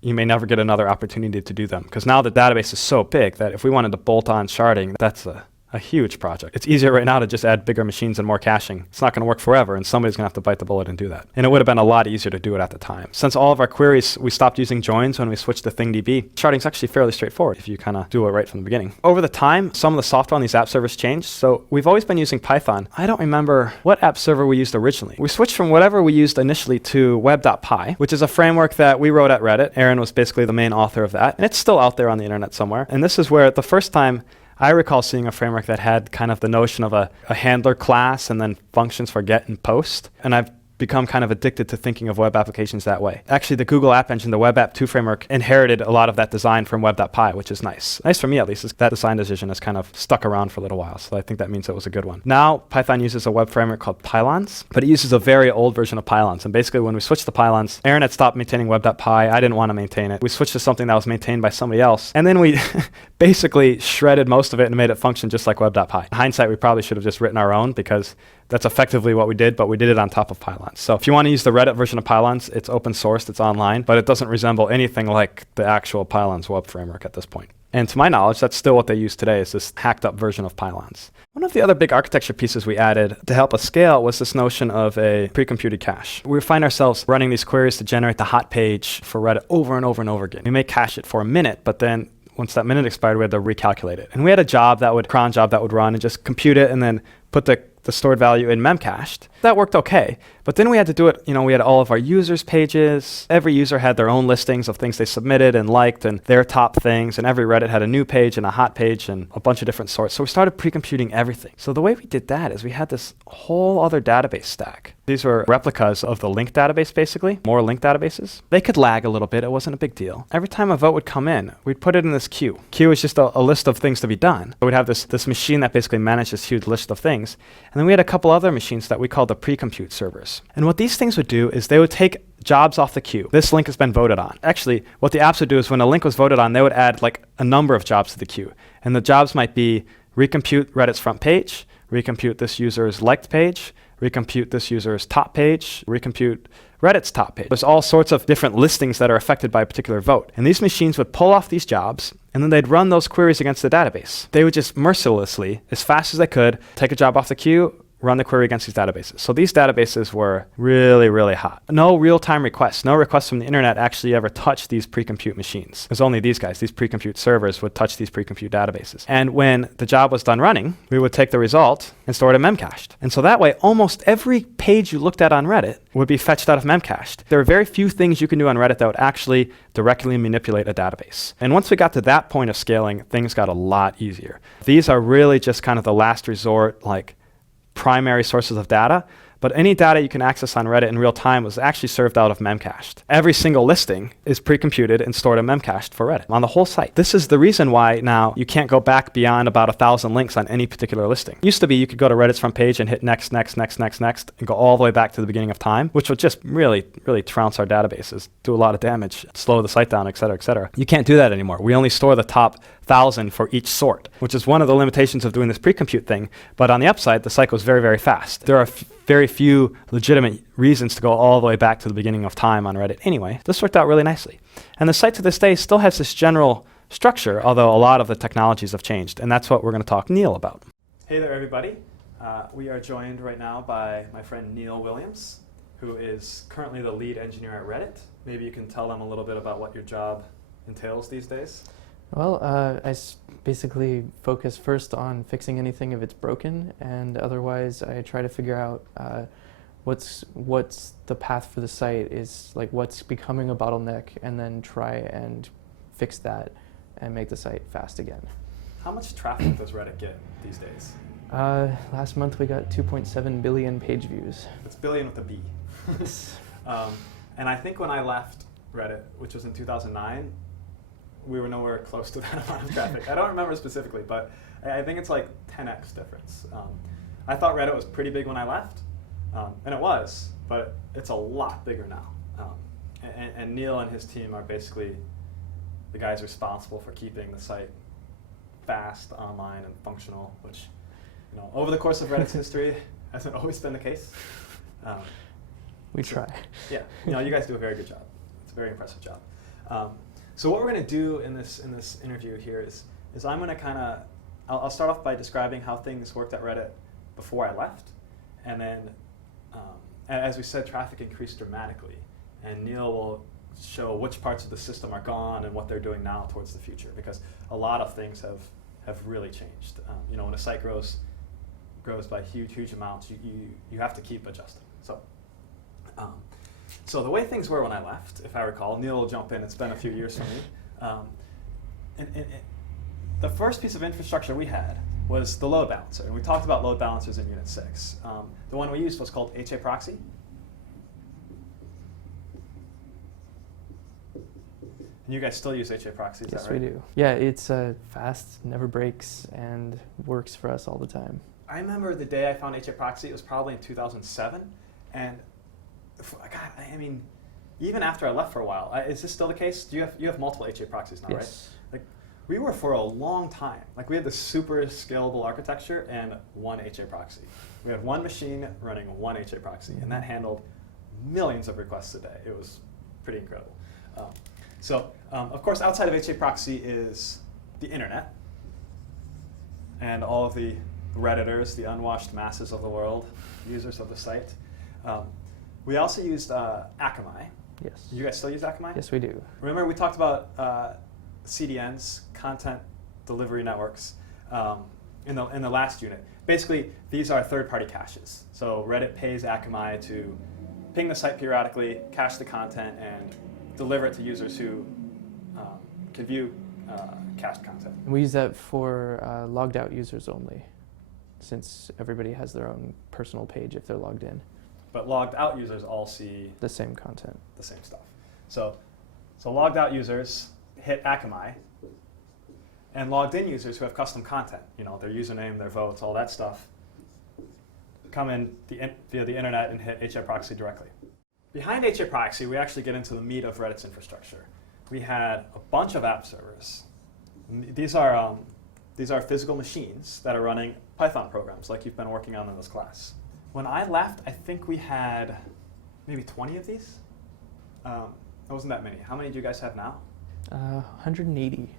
you may never get another opportunity to do them. Because now the database is so big that if we wanted to bolt on sharding, that's a huge project. It's easier right now to just add bigger machines and more caching. It's not going to work forever, and somebody's going to have to bite the bullet and do that. And it would have been a lot easier to do it at the time. Since all of our queries, we stopped using joins when we switched to ThingDB, sharding's actually fairly straightforward if you kind of do it right from the beginning. Over the time, some of the software on these app servers changed, so we've always been using Python. I don't remember what app server we used originally. We switched from whatever we used initially to web.py, which is a framework that we wrote at Reddit. Aaron was basically the main author of that, and it's still out there on the internet somewhere. And this is where the first time I recall seeing a framework that had kind of the notion of a handler class and then functions for get and post. And I've become kind of addicted to thinking of web applications that way. Actually, the Google App Engine, the Web App 2 framework, inherited a lot of that design from web.py, which is nice. Nice for me, at least, is that design decision has kind of stuck around for a little while. So I think that means it was a good one. Now, Python uses a web framework called Pylons, but it uses a very old version of Pylons. And basically, when we switched to Pylons, Aaron had stopped maintaining web.py. I didn't want to maintain it. We switched to something that was maintained by somebody else. And then we basically shredded most of it and made it function just like web.py. In hindsight, we probably should have just written our own because that's effectively what we did, but we did it on top of Pylons. So if you want to use the Reddit version of Pylons, it's open sourced, it's online, but it doesn't resemble anything like the actual Pylons web framework at this point. And to my knowledge, that's still what they use today, is this hacked up version of Pylons. One of the other big architecture pieces we added to help us scale was this notion of a pre-computed cache. We find ourselves running these queries to generate the hot page for Reddit over and over and over again. We may cache it for a minute, but then once that minute expired, we had to recalculate it. And we had a cron job that would run and just compute it and then put the stored value in memcached. That worked okay. But then we had to do it, we had all of our users' pages. Every user had their own listings of things they submitted and liked and their top things. And every Reddit had a new page and a hot page and a bunch of different sorts. So we started pre-computing everything. So the way we did that is we had this whole other database stack. These were replicas of the linked database, basically, more linked databases. They could lag a little bit. It wasn't a big deal. Every time a vote would come in, we'd put it in this queue. Queue is just a list of things to be done. So we'd have this machine that basically managed this huge list of things. And then we had a couple other machines that we called the pre-compute servers. And what these things would do is they would take jobs off the queue. This link has been voted on. Actually, what the apps would do is when a link was voted on, they would add like a number of jobs to the queue. And the jobs might be recompute Reddit's front page, recompute this user's liked page, recompute this user's top page, recompute Reddit's top page. There's all sorts of different listings that are affected by a particular vote. And these machines would pull off these jobs, and then they'd run those queries against the database. They would just mercilessly, as fast as they could, take a job off the queue, run the query against these databases. So these databases were really, really hot. No real-time requests, no requests from the internet actually ever touched these pre-compute machines. It was only these guys, these pre-compute servers would touch these pre-compute databases. And when the job was done running, we would take the result and store it in memcached. And so that way, almost every page you looked at on Reddit would be fetched out of memcached. There are very few things you can do on Reddit that would actually directly manipulate a database. And once we got to that point of scaling, things got a lot easier. These are really just kind of the last resort, like primary sources of data, but any data you can access on Reddit in real time was actually served out of memcached. Every single listing is pre-computed and stored in memcached for Reddit on the whole site. This is the reason why now you can't go back beyond about 1,000 links on any particular listing. It used to be you could go to Reddit's front page and hit next, next, next, next, next, and go all the way back to the beginning of time, which would just really, really trounce our databases, do a lot of damage, slow the site down, et cetera, et cetera. You can't do that anymore. We only store the top 1,000 for each sort, which is one of the limitations of doing this pre-compute thing. But on the upside, the site goes very, very fast. There are very few legitimate reasons to go all the way back to the beginning of time on Reddit anyway. This worked out really nicely. And the site to this day still has this general structure, although a lot of the technologies have changed. And that's what we're going to talk to Neil about. Hey there, everybody. We are joined right now by my friend Neil Williams, who is currently the lead engineer at Reddit. Maybe you can tell them a little bit about what your job entails these days. Well, I basically focus first on fixing anything if it's broken, and otherwise I try to figure out what's the path for the site, is like what's becoming a bottleneck, and then try and fix that and make the site fast again. How much traffic does Reddit get these days? Last month we got 2.7 billion page views. It's billion with a B. And I think when I left Reddit, which was in 2009, we were nowhere close to that amount of traffic. I don't remember specifically, but I think it's like 10x difference. I thought Reddit was pretty big when I left, and it was, but it's a lot bigger now. And Neil and his team are basically the guys responsible for keeping the site fast, online, and functional, which, over the course of Reddit's history hasn't always been the case. We try. Yeah, you guys do a very good job. It's a very impressive job. So what we're going to do in this interview here is I'm going to I'll start off by describing how things worked at Reddit before I left, and then as we said, traffic increased dramatically, and Neil will show which parts of the system are gone and what they're doing now towards the future, because a lot of things have really changed. When a site grows by huge amounts, you have to keep adjusting. So the way things were when I left, if I recall, Neil will jump in, it's been a few years for me. The first piece of infrastructure we had was the load balancer, and we talked about load balancers in Unit 6. The one we used was called HA Proxy. And you guys still use HA proxy, is Yes, that right? we do. Yeah, it's fast, never breaks, and works for us all the time. I remember the day I found HA proxy, it was probably in 2007, and God, I mean, even after I left for a while, is this still the case? You have multiple HA proxies now, Yes. right? Like, we were for a long time. Like, we had this super scalable architecture and one HA proxy. We had one machine running one HA proxy, and that handled millions of requests a day. It was pretty incredible. Of course, outside of HA proxy is the internet and all of the Redditors, the unwashed masses of the world, users of the site. We also used Akamai. Yes. You guys still use Akamai? Yes, we do. Remember we talked about CDNs, content delivery networks, in the last unit. Basically, these are third-party caches. So Reddit pays Akamai to ping the site periodically, cache the content, and deliver it to users who can view cached content. And we use that for logged out users only, since everybody has their own personal page if they're logged in. But logged out users all see The same content. the same stuff. So logged out users hit Akamai, and logged in users who have custom content, their username, their votes, all that stuff, come in via the internet and hit HA proxy directly. Behind HA proxy, we actually get into the meat of Reddit's infrastructure. We had a bunch of app servers. These are physical machines that are running Python programs like you've been working on in this class. When I left, I think we had maybe 20 of these. It wasn't that many. How many do you guys have now? 180.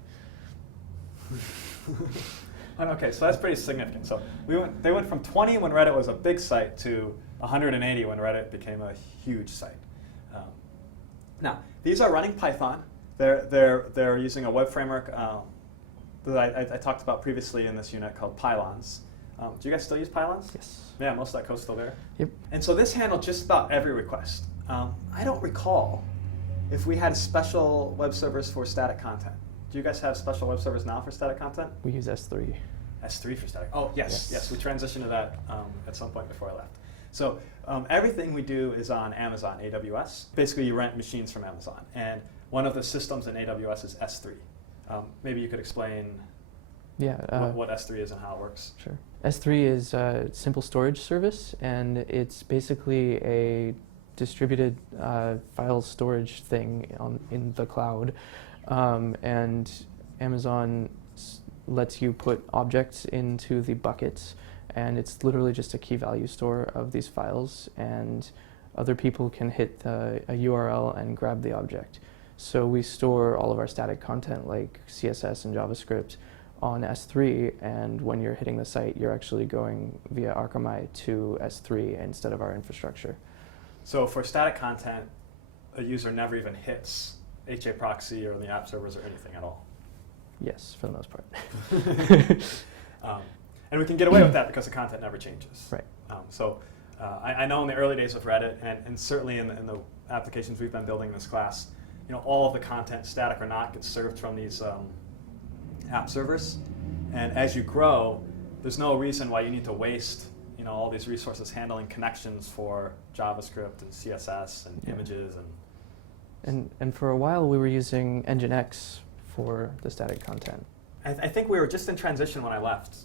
Okay, so that's pretty significant. So they went from 20 when Reddit was a big site to 180 when Reddit became a huge site. Now, these are running Python. They're using a web framework that I talked about previously in this unit called Pylons. Do you guys still use Pylons? Yes. Yeah, most of that code's still there. Yep. And so this handled just about every request. I don't recall if we had special web servers for static content. Do you guys have special web servers now for static content? We use S3. S3 for static. Oh, yes. We transitioned to that at some point before I left. So everything we do is on Amazon AWS. Basically, you rent machines from Amazon. And one of the systems in AWS is S3. Maybe you could explain what S3 is and how it works. Sure. S3 is a simple storage service, and it's basically a distributed file storage thing in the cloud. And Amazon lets you put objects into the buckets, and it's literally just a key value store of these files, and other people can hit a URL and grab the object. So we store all of our static content like CSS and JavaScript on S3, and when you're hitting the site, you're actually going via Akamai to S3 instead of our infrastructure. So for static content, a user never even hits HA proxy or the app servers or anything at all. Yes, for the most part. And we can get away with that because the content never changes. Right. I know in the early days of Reddit, and certainly in the applications we've been building in this class, all of the content, static or not, gets served from these app servers. And as you grow, there's no reason why you need to waste all these resources handling connections for JavaScript and CSS and images And for a while we were using Nginx for the static content. I think we were just in transition when I left.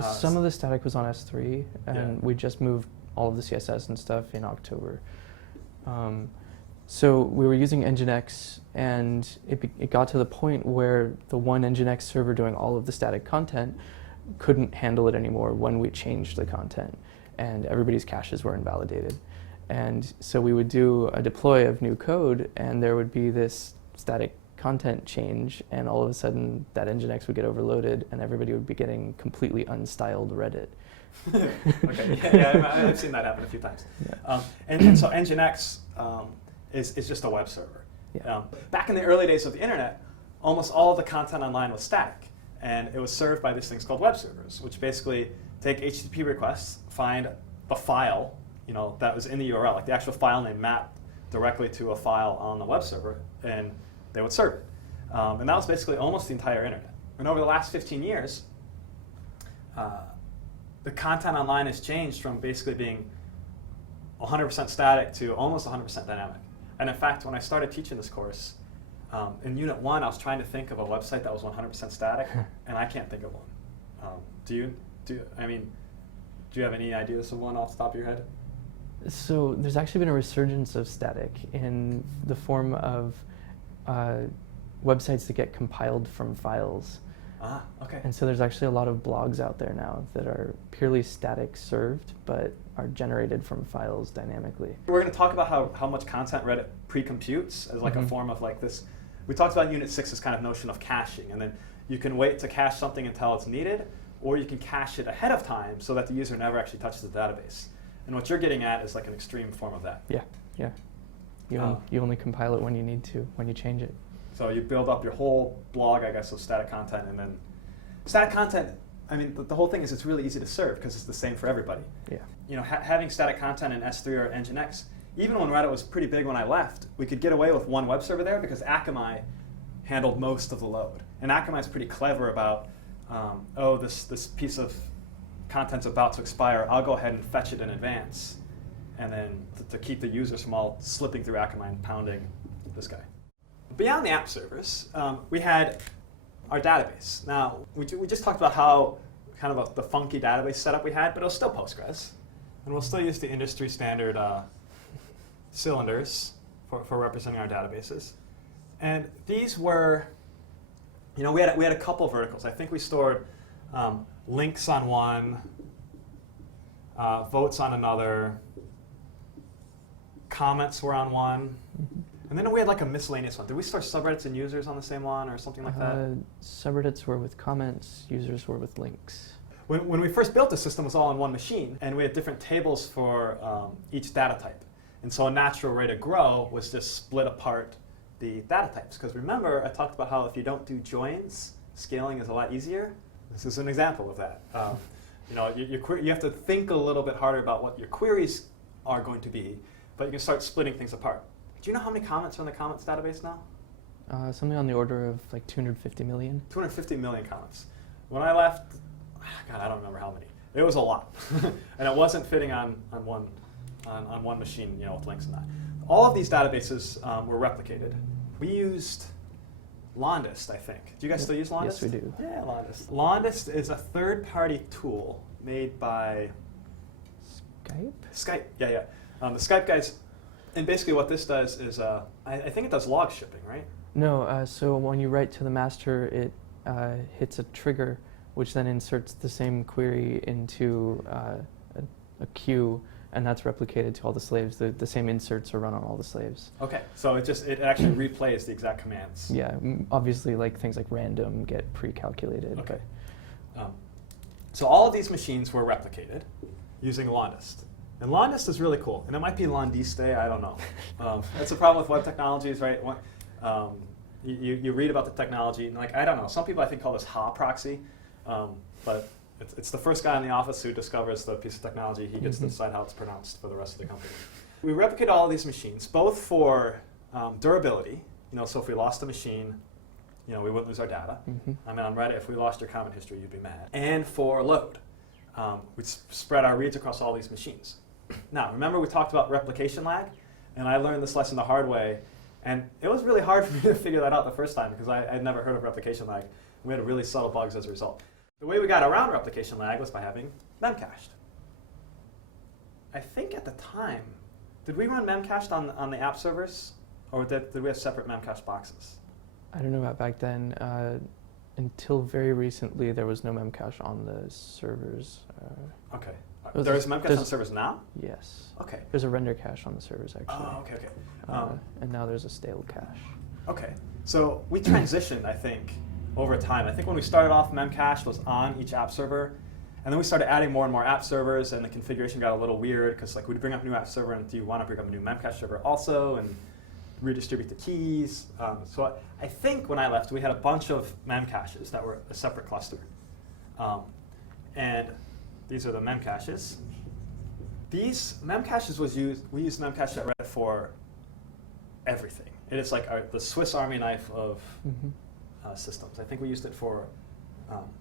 Some of the static was on S3, and we just moved all of the CSS and stuff in October. So we were using Nginx, and it got to the point where the one Nginx server doing all of the static content couldn't handle it anymore when we changed the content, and everybody's caches were invalidated. And so we would do a deploy of new code, and there would be this static content change, and all of a sudden that Nginx would get overloaded, and everybody would be getting completely unstyled Reddit. Okay, I've seen that happen a few times. Yeah. And so Nginx is just a web server. Yeah. Back in the early days of the internet, almost all of the content online was static, and it was served by these things called web servers, which basically take HTTP requests, find the file that was in the URL, like the actual file name mapped directly to a file on the web server, and they would serve it. And that was basically almost the entire internet. And over the last 15 years, the content online has changed from basically being 100% static to almost 100% dynamic. And in fact, when I started teaching this course, In Unit 1, I was trying to think of a website that was 100% static, and I can't think of one. Do you? Do you have any ideas of one off the top of your head? So there's actually been a resurgence of static in the form of websites that get compiled from files. Ah, okay. And so there's actually a lot of blogs out there now that are purely static served, but are generated from files dynamically. We're going to talk about how much content Reddit pre-computes as like a form of like this. We talked about in Unit 6 this kind of notion of caching, and then you can wait to cache something until it's needed, or you can cache it ahead of time so that the user never actually touches the database. And what you're getting at is like an extreme form of that. Yeah, yeah. You only compile it when you need to, when you change it. So you build up your whole blog, I guess, of static content, and then static content, I mean, the whole thing is it's really easy to serve because it's the same for everybody. Yeah. You know, having static content in S3 or Nginx, even when Reddit was pretty big when I left, we could get away with one web server there because Akamai handled most of the load. And Akamai is pretty clever about, this piece of content's about to expire, I'll go ahead and fetch it in advance. And then to keep the users from all slipping through Akamai and pounding this guy. Beyond the app servers, we had our database. Now, we just talked about how kind of the funky database setup we had, but it was still Postgres. And we'll still use the industry standard cylinders for representing our databases. And these were, we had a couple verticals. I think we stored links on one, votes on another, comments were on one. And then we had like a miscellaneous one. Did we store subreddits and users on the same one or something like that? Subreddits were with comments, users were with links. When we first built the system, it was all on one machine, and we had different tables for each data type. And so a natural way to grow was just split apart the data types. Because remember, I talked about how if you don't do joins, scaling is a lot easier. This is an example of that. You have to think a little bit harder about what your queries are going to be, but you can start splitting things apart. Do you know how many comments are in the comments database now? Something on the order of like 250 million. 250 million comments. When I left, God, I don't remember how many. It was a lot, and it wasn't fitting on one machine, with links and that. All of these databases were replicated. We used Londist, I think. Do you guys still use Londist? Yes, we do. Yeah, Londist. Londist is a third-party tool made by Skype. Yeah. The Skype guys. And basically what this does is, I think it does log shipping, right? No, so when you write to the master, it hits a trigger, which then inserts the same query into a queue, and that's replicated to all the slaves. The same inserts are run on all the slaves. Okay, so it actually replays the exact commands. Yeah, obviously like things like random get pre-calculated. Okay. So all of these machines were replicated using Londist. And Londist is really cool, and it might be Londiste, I don't know. That's the problem with web technologies, right? You read about the technology, and I don't know. Some people I think call this HA proxy, but it's the first guy in the office who discovers the piece of technology. He gets to decide how it's pronounced for the rest of the company. We replicate all of these machines, both for durability. So if we lost a machine, we wouldn't lose our data. I mean, on Reddit, if we lost your comment history, you'd be mad. And for load. We'd spread our reads across all these machines. Now, remember we talked about replication lag? And I learned this lesson the hard way. And it was really hard for me to figure that out the first time because I'd never heard of replication lag. We had really subtle bugs as a result. The way we got around replication lag was by having memcached. I think at the time, did we run memcached on the app servers? Or did we have separate memcached boxes? I don't know about back then. Until very recently, there was no memcache on the servers. Okay. There's memcache on the servers now? Yes. Okay. There's a render cache on the servers, actually. Oh, okay. And now there's a stale cache. Okay. So we transitioned, I think, over time. I think when we started off, memcache was on each app server. And then we started adding more and more app servers, and the configuration got a little weird because we'd bring up a new app server, and do you want to bring up a new memcache server also? And redistribute the keys. So I think when I left, we had a bunch of memcaches that were a separate cluster. And these are the memcaches. These memcaches we used memcache at Reddit for everything. It is like the Swiss Army knife of systems. I think we used it for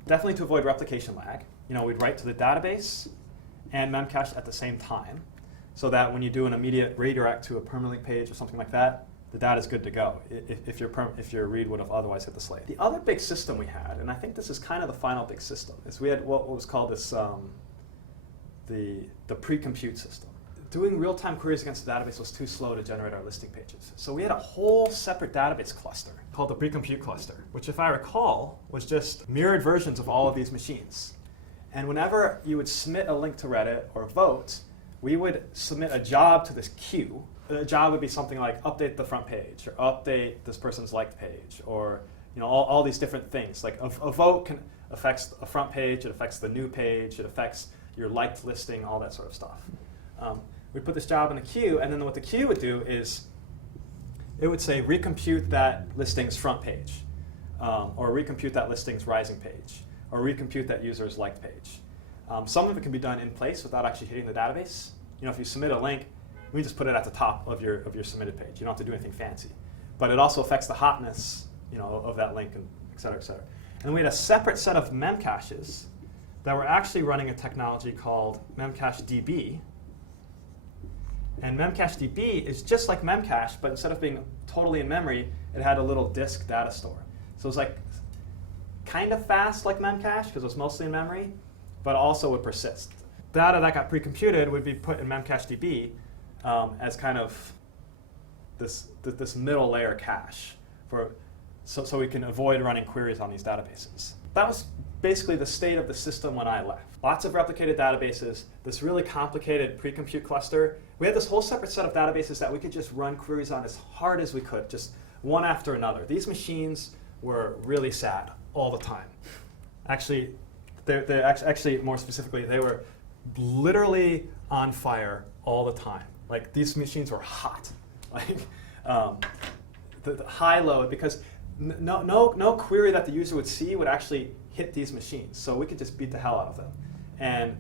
definitely to avoid replication lag. We'd write to the database and memcache at the same time, so that when you do an immediate redirect to a permalink page or something like that, the data is good to go if your read would have otherwise hit the slate. The other big system we had, and I think this is kind of the final big system, is we had what was called this the pre-compute system. Doing real-time queries against the database was too slow to generate our listing pages. So we had a whole separate database cluster called the pre-compute cluster, which if I recall was just mirrored versions of all of these machines. And whenever you would submit a link to Reddit or vote, we would submit a job to this queue. A job would be something like update the front page or update this person's liked page, or all these different things. Like a vote affects a front page, it affects the new page, it affects your liked listing, all that sort of stuff. We put this job in the queue, and then what the queue would do is it would say recompute that listing's front page, or recompute that listing's rising page, or recompute that user's liked page. Some of it can be done in place without actually hitting the database. If you submit a link, we just put it at the top of your submitted page. You don't have to do anything fancy. But it also affects the hotness of that link, and et cetera, et cetera. And we had a separate set of memcaches that were actually running a technology called memcached-db. And memcached-db is just like memcache, but instead of being totally in memory, it had a little disk data store. So it was like kind of fast like memcache because it was mostly in memory, but also would persist. Data that got pre-computed would be put in memcached-db as kind of this middle layer cache so we can avoid running queries on these databases. That was basically the state of the system when I left. Lots of replicated databases, this really complicated pre-compute cluster. We had this whole separate set of databases that we could just run queries on as hard as we could, just one after another. These machines were really sad all the time. Actually, actually more specifically, they were literally on fire all the time. Like these machines were hot, like the high load, because no query that the user would see would actually hit these machines. So we could just beat the hell out of them. And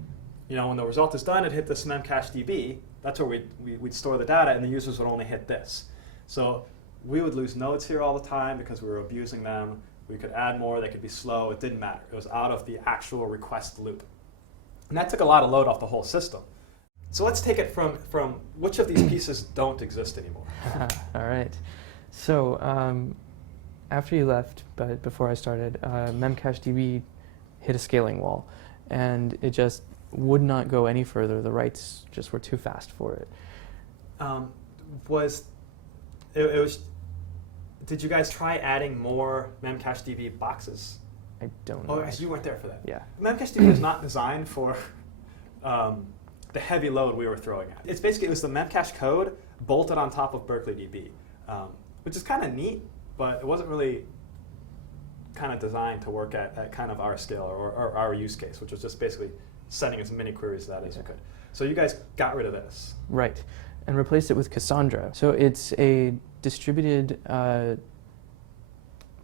when the result is done, it hit this memcached-db. That's where we'd store the data, and the users would only hit this. So we would lose nodes here all the time because we were abusing them. We could add more, they could be slow, it didn't matter. It was out of the actual request loop. And that took a lot of load off the whole system. So let's take it from which of these pieces don't exist anymore. All right. So after you left, but before I started, memcached-db hit a scaling wall, and it just would not go any further. The writes just were too fast for it. Did you guys try adding more memcached-db boxes? I don't know. Oh, you weren't there for that. Yeah. Memcached-db is not designed for the heavy load we were throwing at. It was the memcache code bolted on top of BerkeleyDB, which is kind of neat, but it wasn't really kind of designed to work at kind of our scale or our use case, which was just basically sending as many queries as you could. So you guys got rid of this. Right, and replaced it with Cassandra. So it's a distributed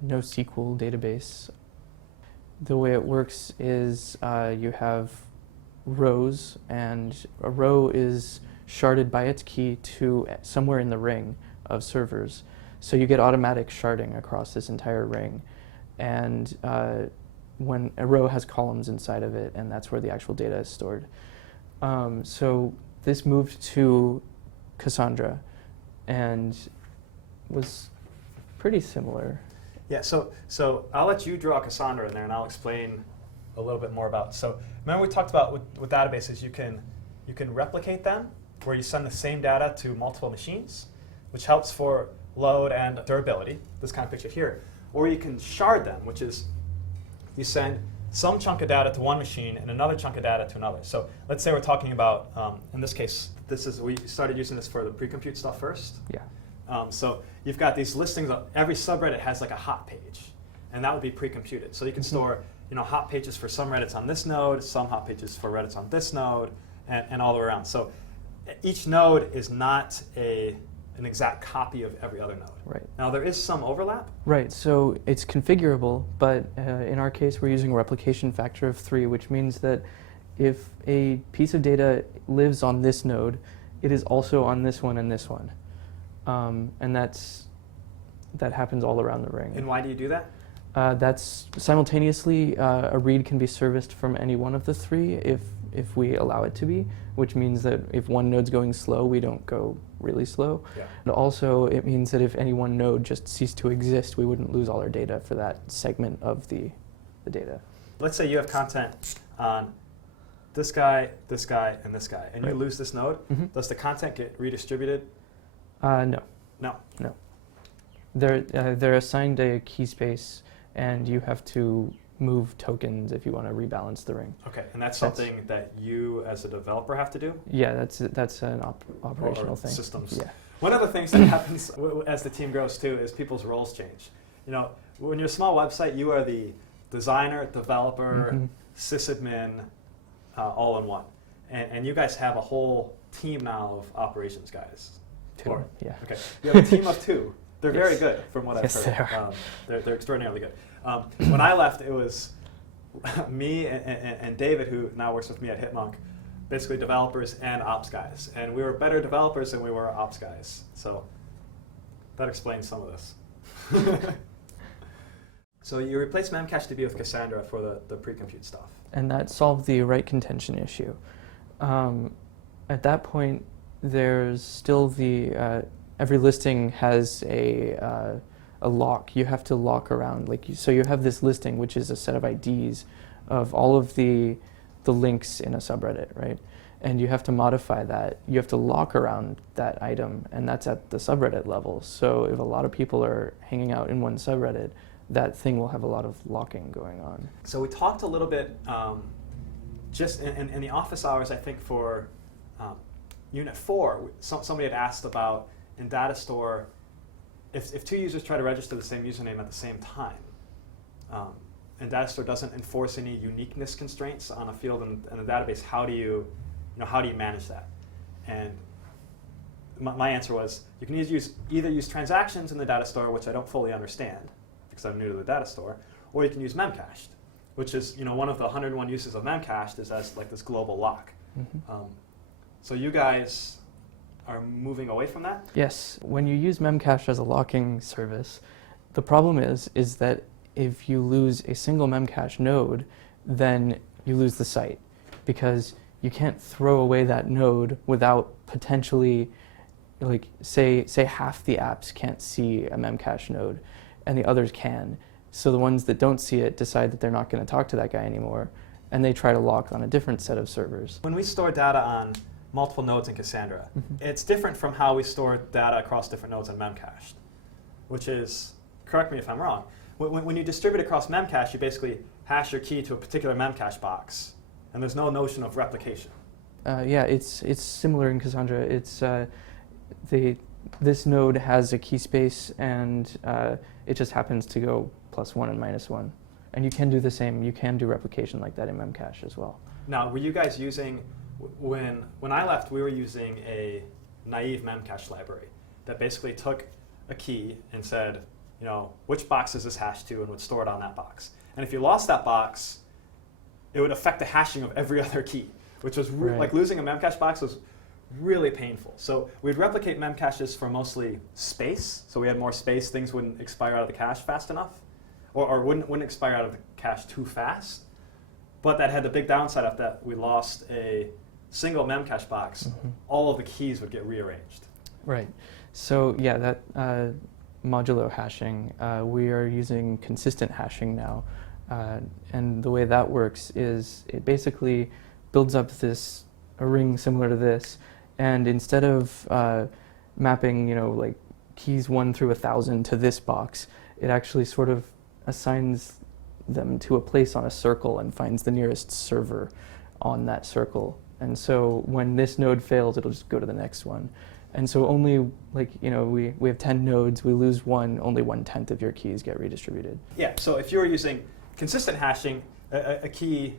NoSQL database. The way it works is you have rows, and a row is sharded by its key to somewhere in the ring of servers. So you get automatic sharding across this entire ring. And when a row has columns inside of it, and that's where the actual data is stored. So this moved to Cassandra and was pretty similar. Yeah, so I'll let you draw Cassandra in there, and I'll explain a little bit more about. So remember we talked about with databases, you can replicate them, where you send the same data to multiple machines, which helps for load and durability, this kind of picture here. Or you can shard them, which is you send some chunk of data to one machine and another chunk of data to another. So let's say we're talking about, in this case, we started using this for the pre-compute stuff first. Yeah. So you've got these listings. Every subreddit has like a hot page, and that would be pre-computed. So you can store hot pages for some Reddits on this node, some hot pages for Reddits on this node, and all the way around. So each node is not an exact copy of every other node. Right. Now there is some overlap. Right, so it's configurable, but in our case we're using a replication factor of 3, which means that if a piece of data lives on this node, it is also on this one and this one. And that happens all around the ring. And why do you do that? That's simultaneously a read can be serviced from any one of the 3 if we allow it to be, which means that if one node's going slow, we don't go really slow. Yeah. And also, it means that if any one node just ceased to exist, we wouldn't lose all our data for that segment of the data. Let's say you have content on this guy, and this guy, and you Right. lose this node. Mm-hmm. Does the content get redistributed? No. No. No. They're assigned a key space, and you have to move tokens if you want to rebalance the ring. Okay, and that's something that you as a developer have to do? Yeah, that's an operational Or thing. systems. Yeah. One of the things that happens as the team grows too is people's roles change. You know, when you're a small website, you are the designer, developer, Mm-hmm. sysadmin, all in one. And you guys have a whole team now of operations guys. Two. Or- Yeah. Okay, you have a team of two. They're Yes. very good from what I've Yes, heard. they are. They're extraordinarily good. When I left, it was me and David, who now works with me at Hitmonk, basically developers and ops guys. And we were better developers than we were ops guys. So that explains some of this. So you replaced MemCached-DB with Cassandra for the pre-compute stuff. And that solved the write contention issue. At that point, there's still the every listing has a lock. You have to lock around, so you have this listing, which is a set of IDs of all of the links in a subreddit, right? And you have to modify that. You have to lock around that item, and that's at the subreddit level. So if a lot of people are hanging out in one subreddit, that thing will have a lot of locking going on. So we talked a little bit just in the office hours, I think, for Unit 4, somebody had asked about in data store, if two users try to register the same username at the same time, and data store doesn't enforce any uniqueness constraints on a field in the database, how do you manage that? And my answer was, you can either use transactions in the data store, which I don't fully understand because I'm new to the data store, or you can use memcached, which is one of the 101 uses of memcached is as like this global lock. Mm-hmm. So you guys are moving away from that? Yes. When you use memcache as a locking service, the problem is that if you lose a single memcache node, then you lose the site, because you can't throw away that node without potentially, say half the apps can't see a memcache node, and the others can. So the ones that don't see it decide that they're not going to talk to that guy anymore, and they try to lock on a different set of servers. When we store data on multiple nodes in Cassandra, it's different from how we store data across different nodes in memcached, which is, correct me if I'm wrong, when you distribute across memcache, you basically hash your key to a particular memcache box, and there's no notion of replication. Yeah, it's similar in Cassandra. It's this node has a key space, and it just happens to go +1 and -1. And you can do the same. You can do replication like that in memcache as well. Now, were you guys using, when I left, we were using a naive memcache library that basically took a key and said, which box is this hashed to, and would store it on that box. And if you lost that box, it would affect the hashing of every other key, which was Right. like losing a memcache box was really painful. So we'd replicate memcaches for mostly space. So we had more space, things wouldn't expire out of the cache fast enough, or wouldn't expire out of the cache too fast. But that had the big downside of that we lost a single memcache box. All of the keys would get rearranged. Right. So yeah, that modulo hashing, we are using consistent hashing now. And the way that works is it basically builds up a ring similar to this, and instead of mapping, keys 1 through 1,000 to this box, it actually sort of assigns them to a place on a circle and finds the nearest server on that circle. And so when this node fails, it'll just go to the next one. And so only, we have 10 nodes, we lose one, only 1/10 of your keys get redistributed. Yeah, so if you were using consistent hashing, a key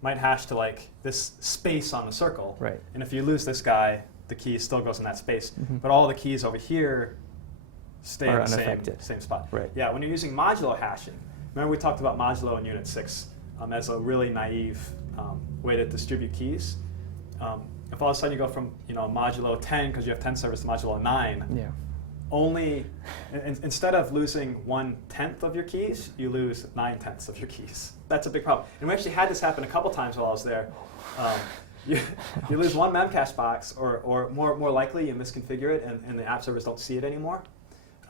might hash to this space on the circle. Right. And if you lose this guy, the key still goes in that space. But all the keys over here stay in the same spot. Right. Yeah, when you're using modulo hashing, remember we talked about modulo in Unit 6 as a really naive way to distribute keys. If all of a sudden you go from modulo 10, because you have 10 servers, to modulo 9, Yeah. only instead of losing 1/10 of your keys, you lose 9/10 of your keys. That's a big problem. And we actually had this happen a couple times while I was there. you, you lose one memcache box, or more likely you misconfigure it and the app servers don't see it anymore.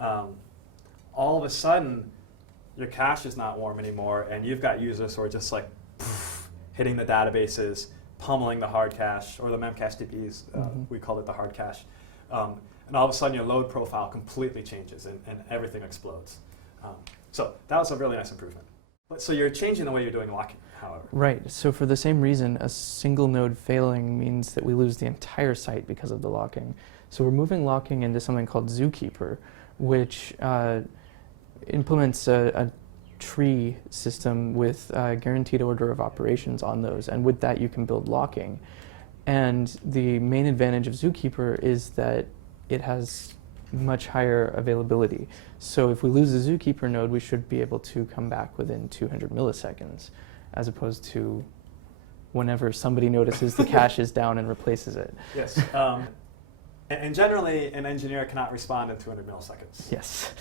All of a sudden, your cache is not warm anymore, and you've got users who are just like poof, hitting the databases, pummeling the hard cache, or the memcache DBs, we call it the hard cache. And all of a sudden, your load profile completely changes, and everything explodes. So that was a really nice improvement. So you're changing the way you're doing locking, however. Right. So for the same reason, a single node failing means that we lose the entire site because of the locking. So we're moving locking into something called Zookeeper, which implements a tree system with a guaranteed order of operations on those, and with that you can build locking. And the main advantage of Zookeeper is that it has much higher availability. So if we lose the Zookeeper node, we should be able to come back within 200 milliseconds, as opposed to whenever somebody notices the cache is down and replaces it. Yes. And generally, an engineer cannot respond in 200 milliseconds. Yes.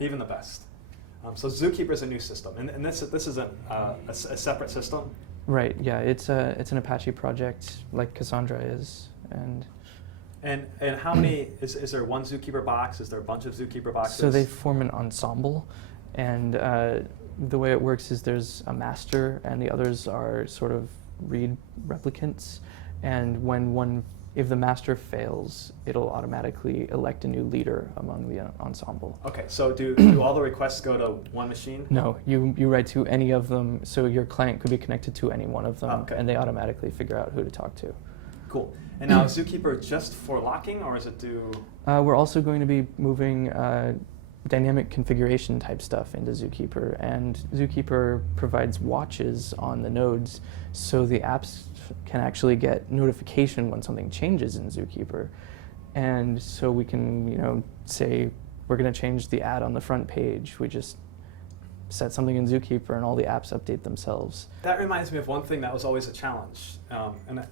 Even the best. So Zookeeper is a new system, and this is a separate system. Right. Yeah. It's an Apache project, like Cassandra is, and how many is there one Zookeeper box? Is there a bunch of Zookeeper boxes? So they form an ensemble, and the way it works is there's a master, and the others are sort of read replicants. And if the master fails, it'll automatically elect a new leader among the ensemble. Okay, so do all the requests go to one machine? No, you write to any of them, so your client could be connected to any one of them, okay. And they automatically figure out who to talk to. Cool. And now is Zookeeper just for locking, or is it do? We're also going to be moving dynamic configuration type stuff into Zookeeper, and Zookeeper provides watches on the nodes, so the apps can actually get notification when something changes in Zookeeper. And so we can, say we're going to change the ad on the front page. We just set something in Zookeeper and all the apps update themselves. That reminds me of one thing that was always a challenge, and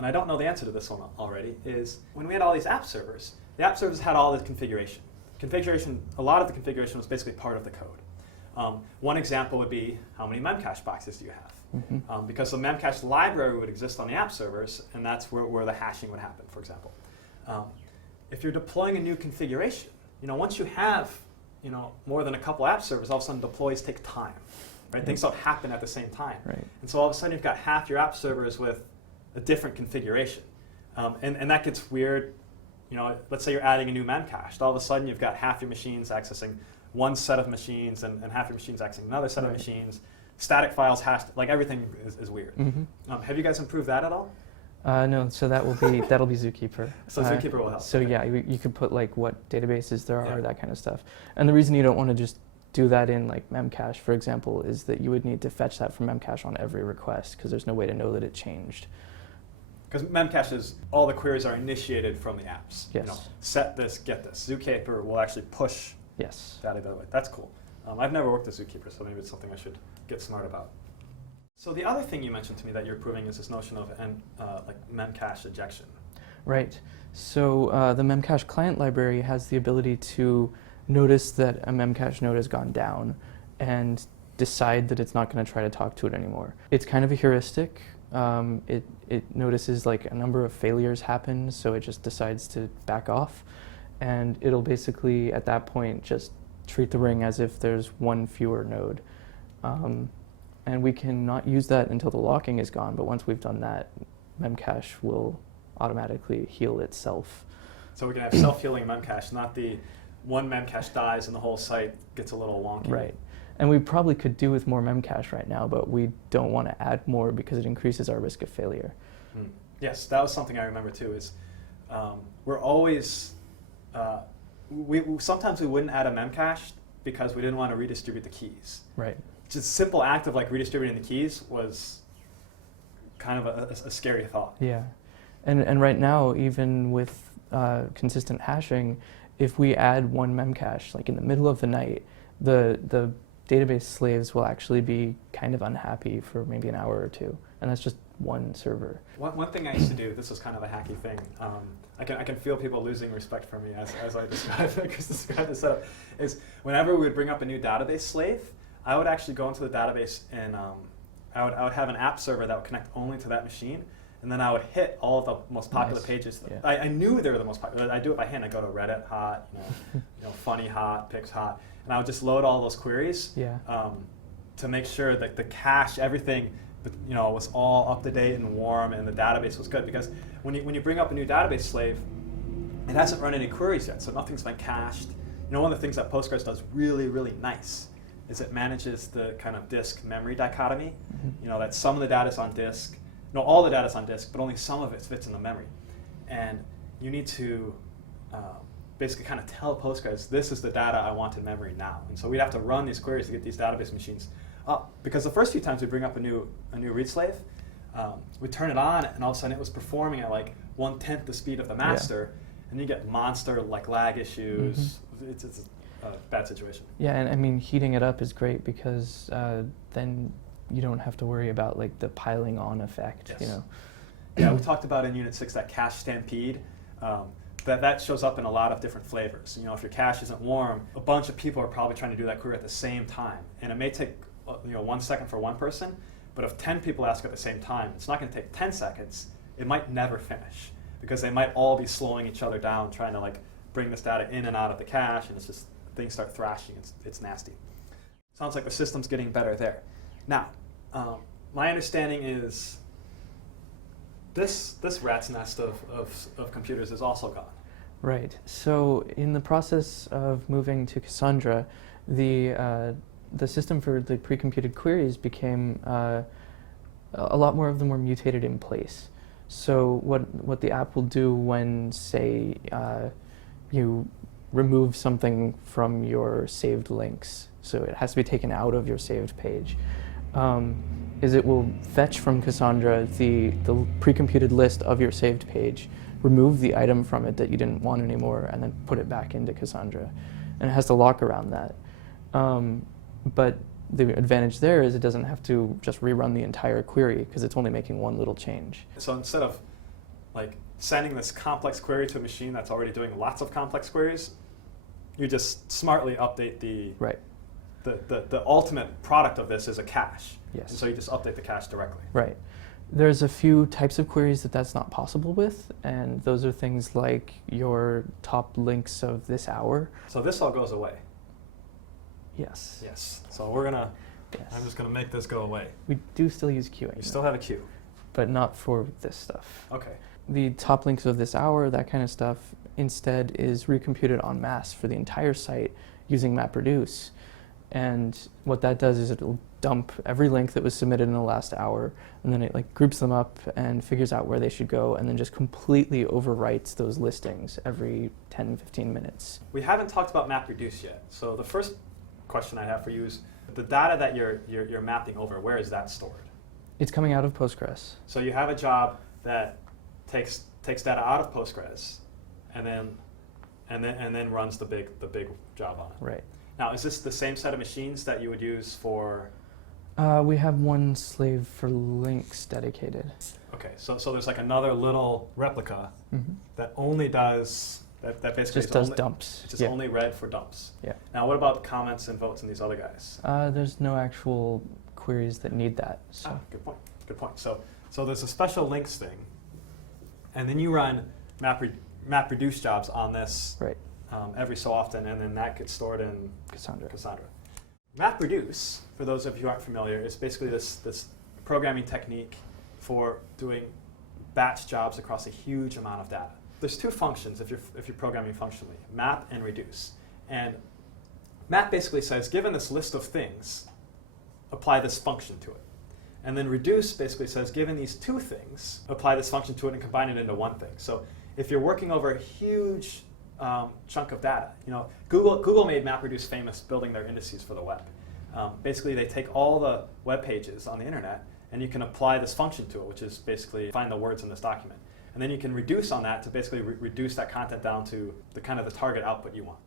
I don't know the answer to this one already, is when we had all these app servers, the app servers had all the configuration. A lot of the configuration was basically part of the code. One example would be, how many memcache boxes do you have? Mm-hmm. Because the memcache library would exist on the app servers, and that's where the hashing would happen, for example. If you're deploying a new configuration, once you have more than a couple app servers, all of a sudden deploys take time. Right? Things don't happen at the same time. Right. And so all of a sudden you've got half your app servers with a different configuration. And that gets weird. Let's say you're adding a new memcache. All of a sudden you've got half your machines accessing one set of machines and half your machines accessing another set of machines. Static files hashed, everything is weird. Mm-hmm. Have you guys improved that at all? No, so that'll be Zookeeper. So Zookeeper will help. So okay. Yeah, you could put what databases there are, Yeah. that kind of stuff. And the reason you don't want to just do that in Memcache, for example, is that you would need to fetch that from Memcache on every request, because there's no way to know that it changed. Because Memcache is, all the queries are initiated from the apps. Yes. Set this, get this. Zookeeper will actually push Yes. data the other way. That's cool. I've never worked with Zookeeper, so maybe it's something I should get smart about. So the other thing you mentioned to me that you're proving is this notion of memcache ejection. Right. So the Memcache client library has the ability to notice that a Memcache node has gone down and decide that it's not going to try to talk to it anymore. It's kind of a heuristic. It notices a number of failures happen, so it just decides to back off. And it'll basically, at that point, just treat the ring as if there's one fewer node. And we cannot use that until the locking is gone, but once we've done that, Memcache will automatically heal itself. So we can have self-healing Memcache, not the one Memcache dies and the whole site gets a little wonky. Right. And we probably could do with more Memcache right now, but we don't want to add more because it increases our risk of failure. Yes, that was something I remember too, is we're always, sometimes we wouldn't add a Memcache because we didn't want to redistribute the keys. Right. Just simple act of redistributing the keys was kind of a scary thought. Yeah. And right now, even with consistent hashing, if we add one Memcache, in the middle of the night, the database slaves will actually be kind of unhappy for maybe an hour or two. And that's just one server. One thing I used to do, this was kind of a hacky thing, I can feel people losing respect for me as I describe the setup, is whenever we would bring up a new database slave, I would actually go into the database and I would have an app server that would connect only to that machine, and then I would hit all of the most popular Nice. pages. Yeah. I knew they were the most popular. I do it by hand. I go to Reddit hot, funny hot, picks hot, and I would just load all those queries Yeah. to make sure that the cache, everything, was all up to date and warm, and the database was good. Because when you bring up a new database slave, it hasn't run any queries yet, so nothing's been cached. One of the things that Postgres does really, really nice is it manages the kind of disk memory dichotomy. That some of the data's on disk, all the data's on disk, but only some of it fits in the memory. And you need to basically kind of tell Postgres, this is the data I want in memory now. And so we'd have to run these queries to get these database machines up. Because the first few times we bring up a new read slave, we turn it on, and all of a sudden it was performing at like 1/10 the speed of the master, and you get monster lag issues. It's a bad situation. Yeah, and I mean, heating it up is great because then you don't have to worry about like the piling on effect. Yes. Yeah, we talked about in Unit 6 that cache stampede. That shows up in a lot of different flavors. If your cache isn't warm, a bunch of people are probably trying to do that query at the same time, and it may take 1 second for one person, but if 10 people ask at the same time, it's not going to take 10 seconds. It might never finish because they might all be slowing each other down, trying to bring this data in and out of the cache, and it's just things start thrashing. It's nasty. Sounds like the system's getting better there. Now, my understanding is this rat's nest of computers is also gone. Right. So in the process of moving to Cassandra, the system for the pre-computed queries became a lot more of them were mutated in place. So what the app will do when, say, you remove something from your saved links, so it has to be taken out of your saved page, is it will fetch from Cassandra the pre-computed list of your saved page, remove the item from it that you didn't want anymore, and then put it back into Cassandra. And it has to lock around that. But the advantage there is it doesn't have to just rerun the entire query because it's only making one little change. So instead of sending this complex query to a machine that's already doing lots of complex queries, you just smartly update the ultimate product of this is a cache. Yes. And so you just update the cache directly. Right. There's a few types of queries that's not possible with, and those are things like your top links of this hour. So this all goes away. Yes. Yes. So we're gonna. Yes. I'm just gonna make this go away. We do still use queuing. You still have a queue. But not for this stuff. Okay. The top links of this hour, that kind of stuff, instead is recomputed en masse for the entire site using MapReduce. And what that does is it'll dump every link that was submitted in the last hour, and then it groups them up and figures out where they should go, and then just completely overwrites those listings every 10, 15 minutes. We haven't talked about MapReduce yet. So the first question I have for you is the data that you're mapping over, where is that stored? It's coming out of Postgres. So you have a job that takes data out of Postgres, and then runs the big job on it. Right. Now, is this the same set of machines that you would use for? We have one slave for links dedicated. Okay, so there's another little replica that only does that basically Just does dumps. It's just only read for dumps. Yeah. Now, what about comments and votes and these other guys? There's no actual queries that need that. So. Good point. Good point. So there's a special links thing, and then you run MapReduce jobs on this Right. Every so often, and then that gets stored in Cassandra. MapReduce, for those of you who aren't familiar, is basically this programming technique for doing batch jobs across a huge amount of data. There's two functions if you're programming functionally: map and reduce. And map basically says, given this list of things, apply this function to it. And then reduce basically says, given these two things, apply this function to it and combine it into one thing. So if you're working over a huge chunk of data, Google made MapReduce famous building their indices for the web. Basically, they take all the web pages on the internet, and you can apply this function to it, which is basically find the words in this document. And then you can reduce on that to basically reduce that content down to the target output you want.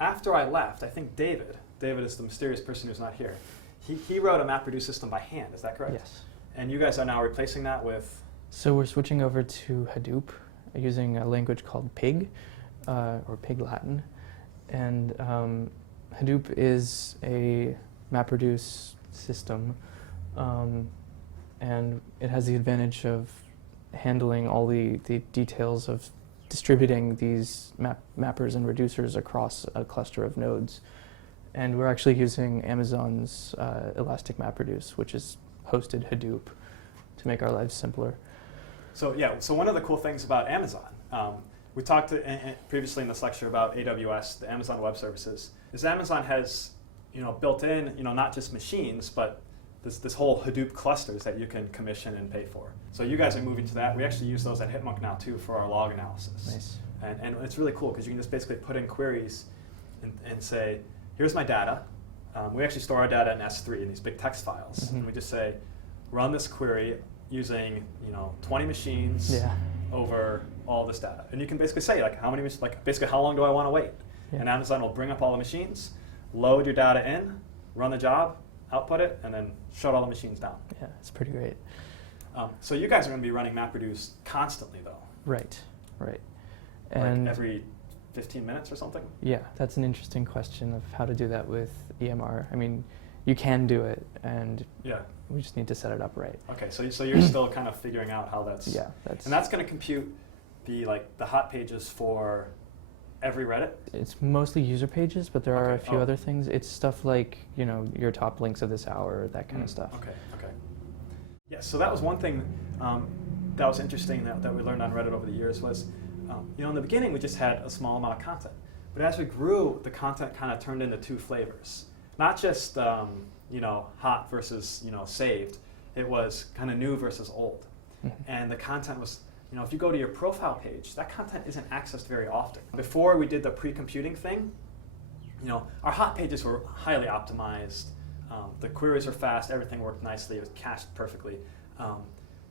After I left, I think David is the mysterious person who's not here, he wrote a MapReduce system by hand, is that correct? Yes. And you guys are now replacing that with? So we're switching over to Hadoop using a language called Pig, or Pig Latin. And Hadoop is a MapReduce system, and it has the advantage of handling all the details of distributing these mappers and reducers across a cluster of nodes. And we're actually using Amazon's Elastic MapReduce, which is hosted Hadoop, to make our lives simpler. So yeah, so one of the cool things about Amazon, we talked previously in this lecture about AWS, the Amazon Web Services, is Amazon has built in not just machines, but this whole Hadoop clusters that you can commission and pay for. So you guys are moving to that. We actually use those at Hitmonk now too for our log analysis. Nice. And it's really cool because you can just basically put in queries and say, here's my data. We actually store our data in S3 in these big text files. Mm-hmm. And we just say, run this query using 20 machines over all this data. And you can basically say basically how long do I want to wait? Yeah. And Amazon will bring up all the machines, load your data in, run the job, output it, and then shut all the machines down. Yeah, it's pretty great. So you guys are going to be running MapReduce constantly though. Right. And like every 15 minutes or something? Yeah, that's an interesting question of how to do that with EMR. I mean, you can do it, and we just need to set it up right. Okay, so you're still kind of figuring out how that's... Yeah, and that's going to compute the hot pages for every Reddit? It's mostly user pages, but there are a few other things. It's stuff like, your top links of this hour, that kind of stuff. Okay. Yeah, so that was one thing that was interesting that we learned on Reddit over the years was, in the beginning we just had a small amount of content. But as we grew, the content kind of turned into two flavors. Not just, hot versus, saved. It was kind of new versus old. Mm-hmm. And the content was, if you go to your profile page, that content isn't accessed very often. Before we did the pre-computing thing, our hot pages were highly optimized. The queries were fast, everything worked nicely, it was cached perfectly.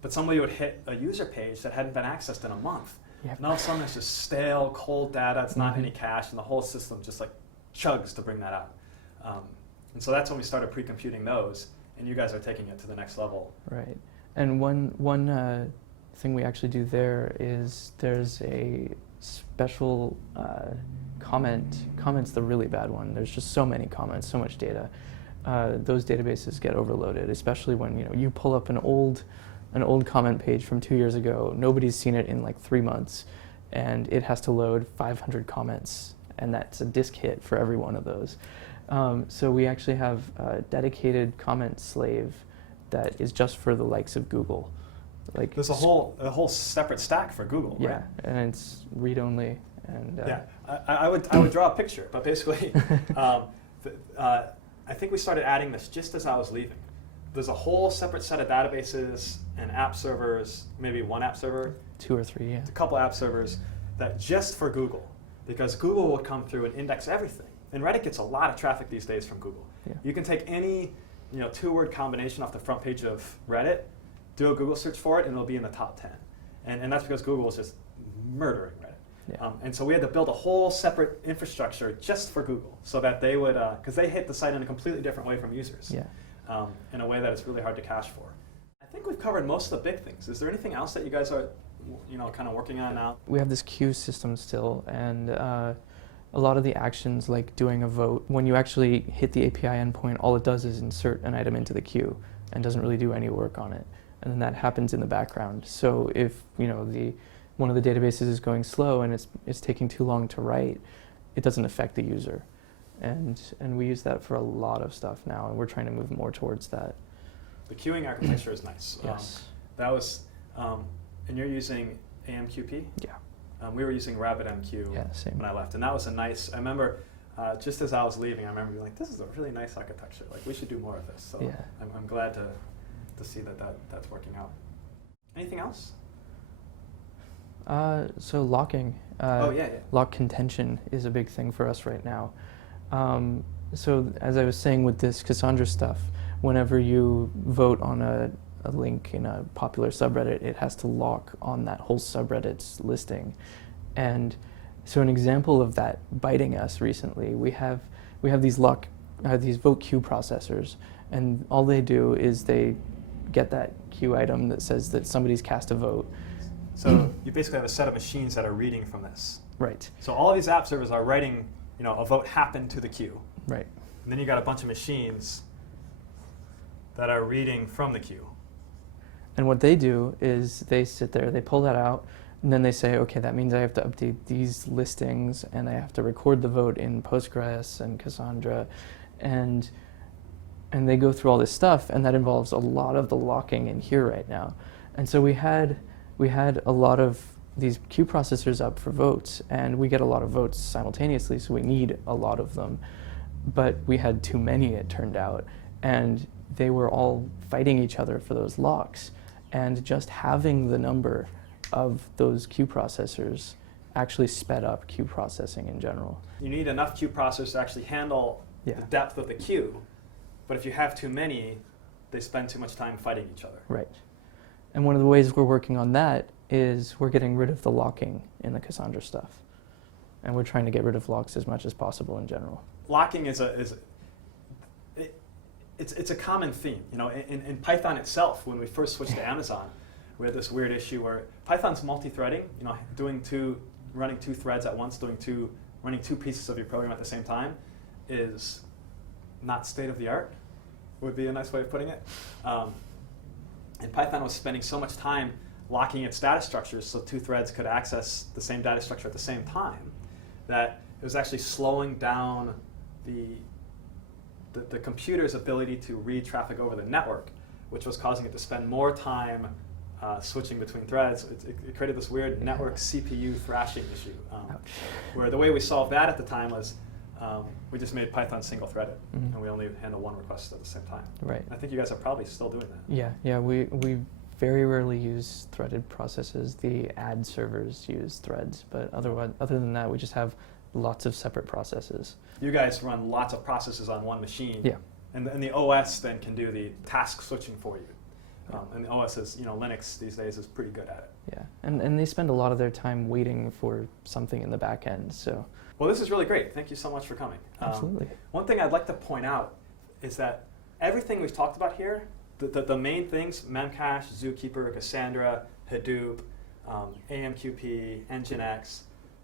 But somebody would hit a user page that hadn't been accessed in a month. Yep. And all of a sudden it's just stale, cold data, it's not any cache, and the whole system just chugs to bring that out. And so that's when we started pre-computing those, and you guys are taking it to the next level. Right. And one thing we actually do there is there's a special comment's the really bad one. There's just so many comments, so much data. Those databases get overloaded, especially when you pull up an old comment page from 2 years ago. Nobody's seen it in like 3 months, and it has to load 500 comments, and that's a disk hit for every one of those. So we actually have a dedicated comment slave that is just for the likes of Google. There's a whole separate stack for Google, yeah, right? And it's read only. And I would draw a picture, but basically, I think we started adding this just as I was leaving. There's a whole separate set of databases and app servers, maybe one app server, 2 or 3, yeah. a couple app servers that just for Google, because Google would come through and index everything. And Reddit gets a lot of traffic these days from Google. Yeah. You can take any 2-word combination off the front page of Reddit, do a Google search for it, and it'll be in the top 10. And that's because Google is just murdering Reddit. Yeah. And so we had to build a whole separate infrastructure just for Google, so that they would, because they hit the site in a completely different way from users, in a way that it's really hard to cache for. I think we've covered most of the big things. Is there anything else that you guys are, kind of working on now? We have this queue system still, and a lot of the actions, like doing a vote, when you actually hit the API endpoint, all it does is insert an item into the queue and doesn't really do any work on it. And then that happens in the background. So if one of the databases is going slow and it's taking too long to write, it doesn't affect the user. And we use that for a lot of stuff now, and we're trying to move more towards that. The queuing architecture is nice. Yes. That was, and you're using AMQP? Yeah. We were using RabbitMQ when I left, and that was a nice, I remember just as I was leaving, I remember being like, this is a really nice architecture. We should do more of this. So I'm glad to see that's working out. Anything else? So locking. Lock contention is a big thing for us right now. So as I was saying with this Cassandra stuff, whenever you vote on a link in a popular subreddit, it has to lock on that whole subreddit's listing. And so an example of that biting us recently, we have these these vote queue processors, and all they do is they get that queue item that says that somebody's cast a vote. So you basically have a set of machines that are reading from this. Right. So all of these app servers are writing, a vote happened to the queue. Right. And then you got a bunch of machines that are reading from the queue. And what they do is they sit there, they pull that out, and then they say, okay, that means I have to update these listings, and I have to record the vote in Postgres and Cassandra, and they go through all this stuff, and that involves a lot of the locking in here right now. And so we had a lot of these queue processors up for votes, and we get a lot of votes simultaneously, so we need a lot of them. But we had too many, it turned out, and they were all fighting each other for those locks. And just having the number of those queue processors actually sped up queue processing in general. You need enough queue processors to actually handle the depth of the queue, but if you have too many, they spend too much time fighting each other. Right. And one of the ways we're working on that is we're getting rid of the locking in the Cassandra stuff. And we're trying to get rid of locks as much as possible in general. Locking it's a common theme. You know, in Python itself, when we first switched to Amazon, we had this weird issue where Python's multi-threading. You know, running two threads at once, running two pieces of your program at the same time, is not state of the art. Would be a nice way of putting it. And Python was spending so much time locking its data structures so two threads could access the same data structure at the same time that it was actually slowing down the computer's ability to read traffic over the network, which was causing it to spend more time switching between threads. It created this weird network CPU thrashing issue, where the way we solved that at the time was we just made Python single-threaded, and we only handle one request at the same time. Right. I think you guys are probably still doing that. Yeah. We very rarely use threaded processes. The ad servers use threads, but other than that, we just have lots of separate processes. You guys run lots of processes on one machine, yeah, and the OS then can do the task switching for you. And the OS is, Linux these days is pretty good at it. Yeah, and they spend a lot of their time waiting for something in the back end. So. Well, this is really great. Thank you so much for coming. Absolutely. One thing I'd like to point out is that everything we've talked about here, the main things, Memcache, Zookeeper, Cassandra, Hadoop, AMQP, Nginx,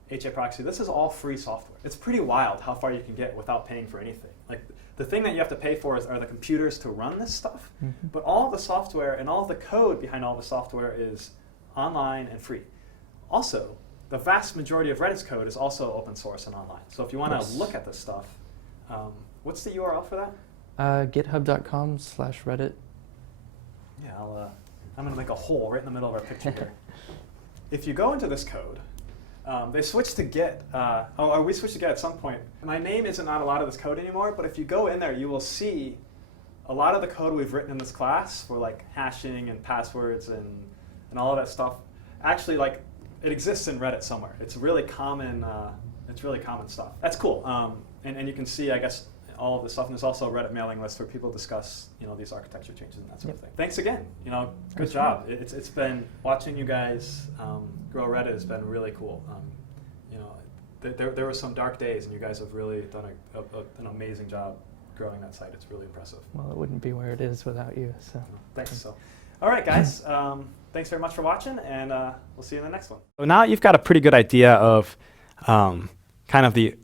HAProxy, this is all free software. It's pretty wild how far you can get without paying for anything. Like, the thing that you have to pay for are the computers to run this stuff, but all of the software and all of the code behind all the software is online and free. Also, the vast majority of Reddit's code is also open source and online. So if you want to look at this stuff, what's the URL for that? GitHub.com/Reddit. Yeah, I'm going to make a hole right in the middle of our picture here. If you go into this code, they switched to Git. We switched to Git at some point. My name isn't on a lot of this code anymore, but if you go in there, you will see a lot of the code we've written in this class for like hashing and passwords and all of that stuff. Actually, like, it exists in Reddit somewhere. It's really common. It's really common stuff. That's cool. And you can see, I guess, all of this stuff. And there's also a Reddit mailing list where people discuss, these architecture changes and that sort of thing. Thanks again. Good job. It's been watching you guys grow Reddit has been really cool. There were some dark days, and you guys have really done an amazing job growing that site. It's really impressive. Well, it wouldn't be where it is without you. So thanks. So, all right, guys. Thanks very much for watching, and we'll see you in the next one. So now you've got a pretty good idea of kind of the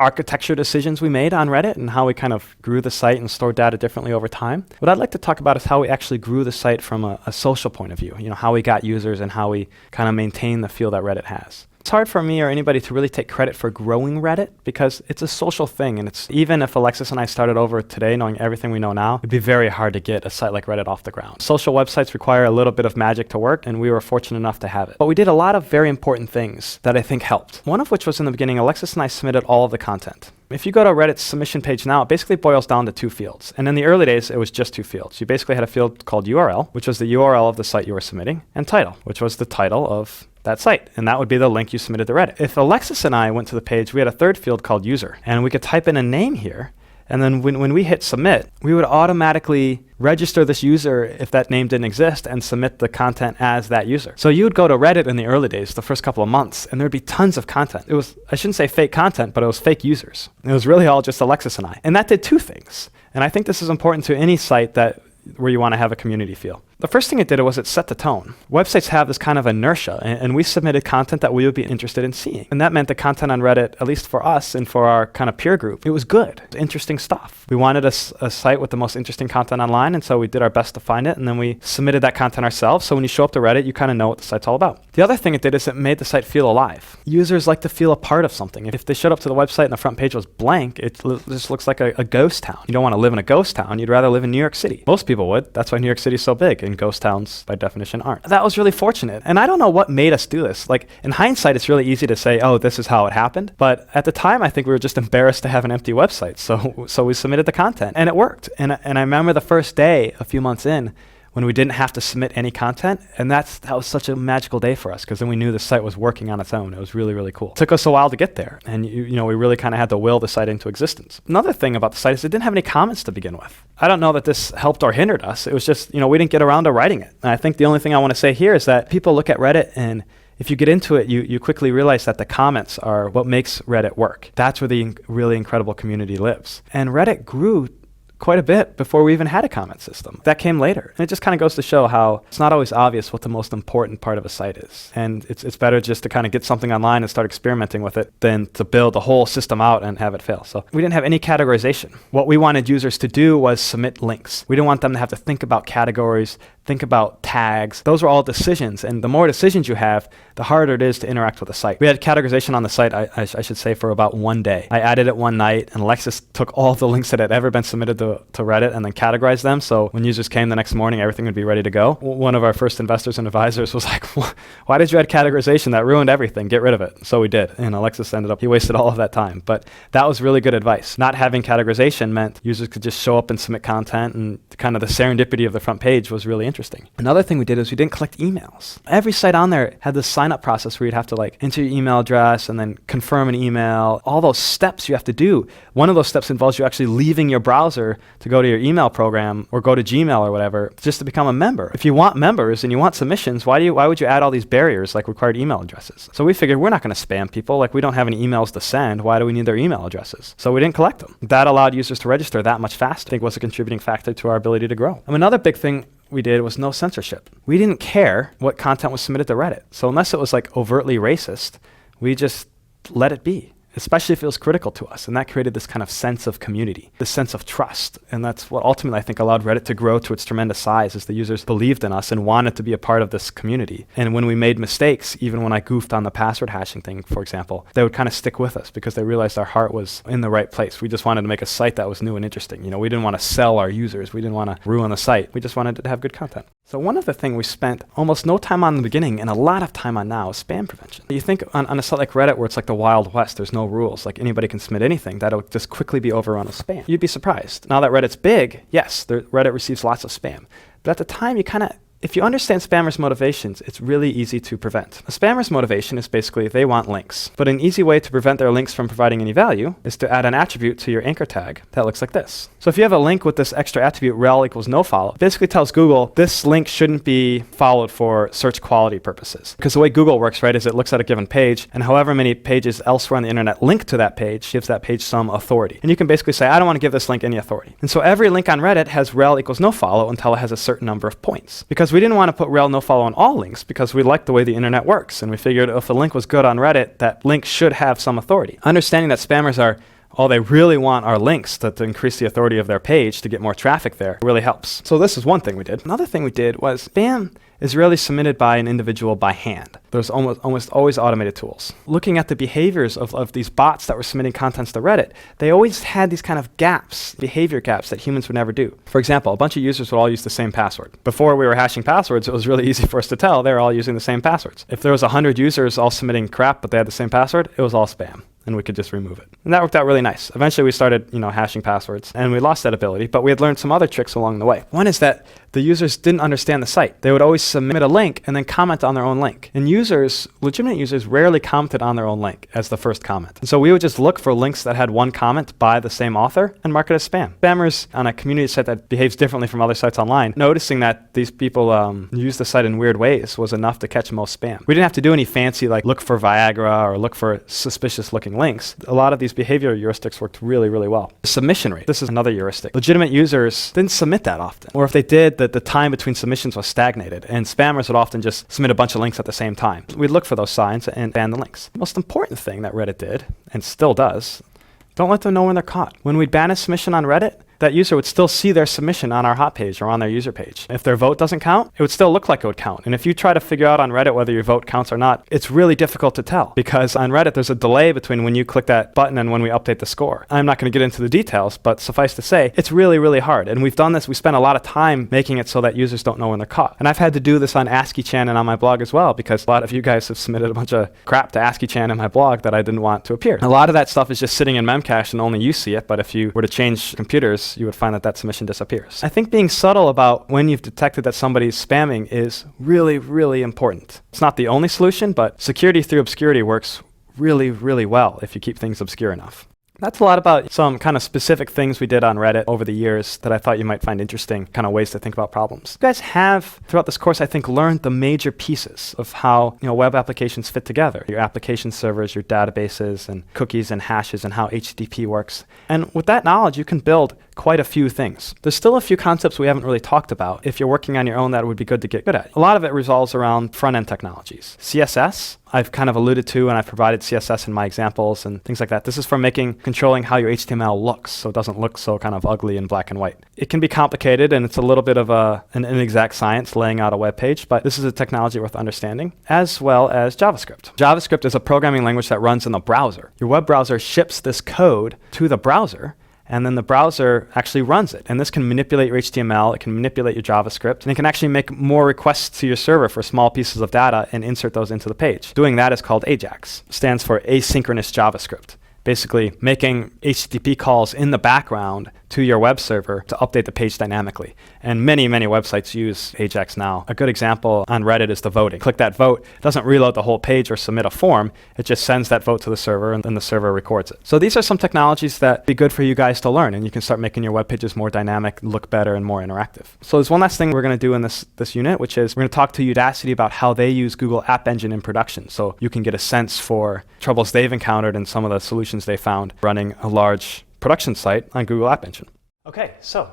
architecture decisions we made on Reddit and how we kind of grew the site and stored data differently over time. What I'd like to talk about is how we actually grew the site from a social point of view, how we got users and how we kind of maintain the feel that Reddit has. It's hard for me or anybody to really take credit for growing Reddit because it's a social thing, and even if Alexis and I started over today knowing everything we know now, it'd be very hard to get a site like Reddit off the ground. Social websites require a little bit of magic to work, and we were fortunate enough to have it. But we did a lot of very important things that I think helped. One of which was in the beginning, Alexis and I submitted all of the content. If you go to Reddit's submission page now, it basically boils down to two fields. And in the early days, it was just two fields. You basically had a field called URL, which was the URL of the site you were submitting, and title, which was the title of that site, and that would be the link you submitted to Reddit. If Alexis and I went to the page, we had a third field called user, and we could type in a name here, and then when we hit submit, we would automatically register this user if that name didn't exist and submit the content as that user. So you would go to Reddit in the early days, the first couple of months, and there'd be tons of content. It was, I shouldn't say fake content, but it was fake users. It was really all just Alexis and I. And that did two things. And I think this is important to any site where you want to have a community feel. The first thing it did was it set the tone. Websites have this kind of inertia, and we submitted content that we would be interested in seeing. And that meant the content on Reddit, at least for us and for our kind of peer group, it was good, interesting stuff. We wanted a site with the most interesting content online, and so we did our best to find it, and then we submitted that content ourselves. So when you show up to Reddit, you kind of know what the site's all about. The other thing it did is it made the site feel alive. Users like to feel a part of something. If they showed up to the website and the front page was blank, it just looks like a ghost town. You don't want to live in a ghost town. You'd rather live in New York City. Most people would. That's why New York City is so big, and ghost towns, by definition, aren't. That was really fortunate. And I don't know what made us do this. Like, in hindsight, it's really easy to say, oh, this is how it happened. But at the time, I think we were just embarrassed to have an empty website. So we submitted the content, and it worked. And I remember the first day, a few months in, when we didn't have to submit any content, and that was such a magical day for us, because then we knew the site was working on its own. It was really, really cool. It took us a while to get there, and we really kind of had to will the site into existence. Another thing about the site is it didn't have any comments to begin with. I don't know that this helped or hindered us. It was just, we didn't get around to writing it. And I think the only thing I want to say here is that people look at Reddit, and if you get into it, you quickly realize that the comments are what makes Reddit work. That's where the really incredible community lives. And Reddit grew quite a bit before we even had a comment system. That came later. And it just kind of goes to show how it's not always obvious what the most important part of a site is. And it's better just to kind of get something online and start experimenting with it than to build the whole system out and have it fail. So we didn't have any categorization. What we wanted users to do was submit links. We didn't want them to have to think about categories, think about tags. Those were all decisions. And the more decisions you have, the harder it is to interact with the site. We had categorization on the site, I should say, for about one day. I added it one night, and Alexis took all the links that had ever been submitted to Reddit and then categorized them. So when users came the next morning, everything would be ready to go. One of our first investors and advisors was like, why did you add categorization? That ruined everything. Get rid of it. So we did. And Alexis he wasted all of that time. But that was really good advice. Not having categorization meant users could just show up and submit content, and kind of the serendipity of the front page was really interesting. Another thing we did is we didn't collect emails. Every site on there had this sign-up process where you'd have to enter your email address and then confirm an email. All those steps you have to do. One of those steps involves you actually leaving your browser to go to your email program or go to Gmail or whatever just to become a member. If you want members and you want submissions, why would you add all these barriers like required email addresses? So we figured we're not going to spam people. We don't have any emails to send. Why do we need their email addresses? So we didn't collect them. That allowed users to register that much faster. I think was a contributing factor to our ability to grow. And another big thing we did was no censorship. We didn't care what content was submitted to Reddit. So unless it was overtly racist, we just let it be, especially if it was critical to us. And that created this kind of sense of community, this sense of trust. And that's what ultimately I think allowed Reddit to grow to its tremendous size, is the users believed in us and wanted to be a part of this community. And when we made mistakes, even when I goofed on the password hashing thing, for example, they would kind of stick with us because they realized our heart was in the right place. We just wanted to make a site that was new and interesting. We didn't want to sell our users. We didn't want to ruin the site. We just wanted it to have good content. So one of the things we spent almost no time on in the beginning and a lot of time on now is spam prevention. You think on a site like Reddit, where it's like the Wild West, there's no rules, anybody can submit anything, that'll just quickly be overrun with spam. You'd be surprised. Now that Reddit's big, yes, Reddit receives lots of spam. But at the time, if you understand spammers' motivations, it's really easy to prevent. A spammer's motivation is basically they want links. But an easy way to prevent their links from providing any value is to add an attribute to your anchor tag that looks like this. So if you have a link with this extra attribute, rel equals no follow, it basically tells Google this link shouldn't be followed for search quality purposes. Because the way Google works, right, is it looks at a given page, and however many pages elsewhere on the internet link to that page gives that page some authority. And you can basically say, I don't want to give this link any authority. And so every link on Reddit has rel equals no follow until it has a certain number of points. Because we didn't want to put rel no follow on all links, because we like the way the internet works, and we figured if a link was good on Reddit, that link should have some authority. Understanding that spammers all they really want are links to increase the authority of their page to get more traffic there really helps. So this is one thing we did. Another thing we did was spam is rarely submitted by an individual by hand. There's almost always automated tools. Looking at the behaviors of these bots that were submitting contents to Reddit, they always had these kind of gaps, behavior gaps that humans would never do. For example, a bunch of users would all use the same password. Before we were hashing passwords, it was really easy for us to tell they were all using the same passwords. If there was 100 users all submitting crap but they had the same password, it was all spam, and we could just remove it. And that worked out really nice. Eventually we started, hashing passwords, and we lost that ability, but we had learned some other tricks along the way. One is that the users didn't understand the site. They would always submit a link and then comment on their own link. And legitimate users rarely commented on their own link as the first comment. And so we would just look for links that had one comment by the same author and mark it as spam. Spammers on a community site that behaves differently from other sites online, noticing that these people use the site in weird ways was enough to catch most spam. We didn't have to do any fancy look for Viagra or look for suspicious looking links. A lot of these behavioral heuristics worked really, really well. Submission rate. This is another heuristic. Legitimate users didn't submit that often. Or if they did, the time between submissions was stagnated, and spammers would often just submit a bunch of links at the same time. We'd look for those signs and ban the links. The most important thing that Reddit did, and still does, don't let them know when they're caught. When we'd ban a submission on Reddit, that user would still see their submission on our hot page or on their user page. If their vote doesn't count, it would still look like it would count. And if you try to figure out on Reddit whether your vote counts or not, it's really difficult to tell, because on Reddit there's a delay between when you click that button and when we update the score. I'm not going to get into the details, but suffice to say, it's really, really hard. And we've done this, we spent a lot of time making it so that users don't know when they're caught. And I've had to do this on ASCII-chan and on my blog as well, because a lot of you guys have submitted a bunch of crap to ASCII-chan in my blog that I didn't want to appear. A lot of that stuff is just sitting in Memcache and only you see it, but if you were to change computers, you would find that submission disappears. I think being subtle about when you've detected that somebody's spamming is really, really important. It's not the only solution, but security through obscurity works really, really well if you keep things obscure enough. That's a lot about some kind of specific things we did on Reddit over the years that I thought you might find interesting, kind of ways to think about problems. You guys have, throughout this course, I think, learned the major pieces of how web applications fit together. Your application servers, your databases, and cookies and hashes, and how HTTP works. And with that knowledge, you can build quite a few things. There's still a few concepts we haven't really talked about. If you're working on your own, that would be good to get good at. A lot of it revolves around front-end technologies. CSS, I've kind of alluded to, and I've provided CSS in my examples and things like that. This is for controlling how your HTML looks, so it doesn't look so kind of ugly in black and white. It can be complicated, and it's a little bit of an inexact science laying out a web page, but this is a technology worth understanding, as well as JavaScript. JavaScript is a programming language that runs in the browser. Your web browser ships this code to the browser, and then the browser actually runs it. And this can manipulate your HTML, it can manipulate your JavaScript, and it can actually make more requests to your server for small pieces of data and insert those into the page. Doing that is called AJAX. It stands for asynchronous JavaScript. Basically making HTTP calls in the background to your web server to update the page dynamically. And many, many websites use AJAX now. A good example on Reddit is the voting. Click that vote, it doesn't reload the whole page or submit a form, it just sends that vote to the server and then the server records it. So these are some technologies that be good for you guys to learn, and you can start making your web pages more dynamic, look better, and more interactive. So there's one last thing we're going to do in this unit, which is we're going to talk to Udacity about how they use Google App Engine in production, so you can get a sense for troubles they've encountered and some of the solutions they found running a large production site on Google App Engine. Okay, so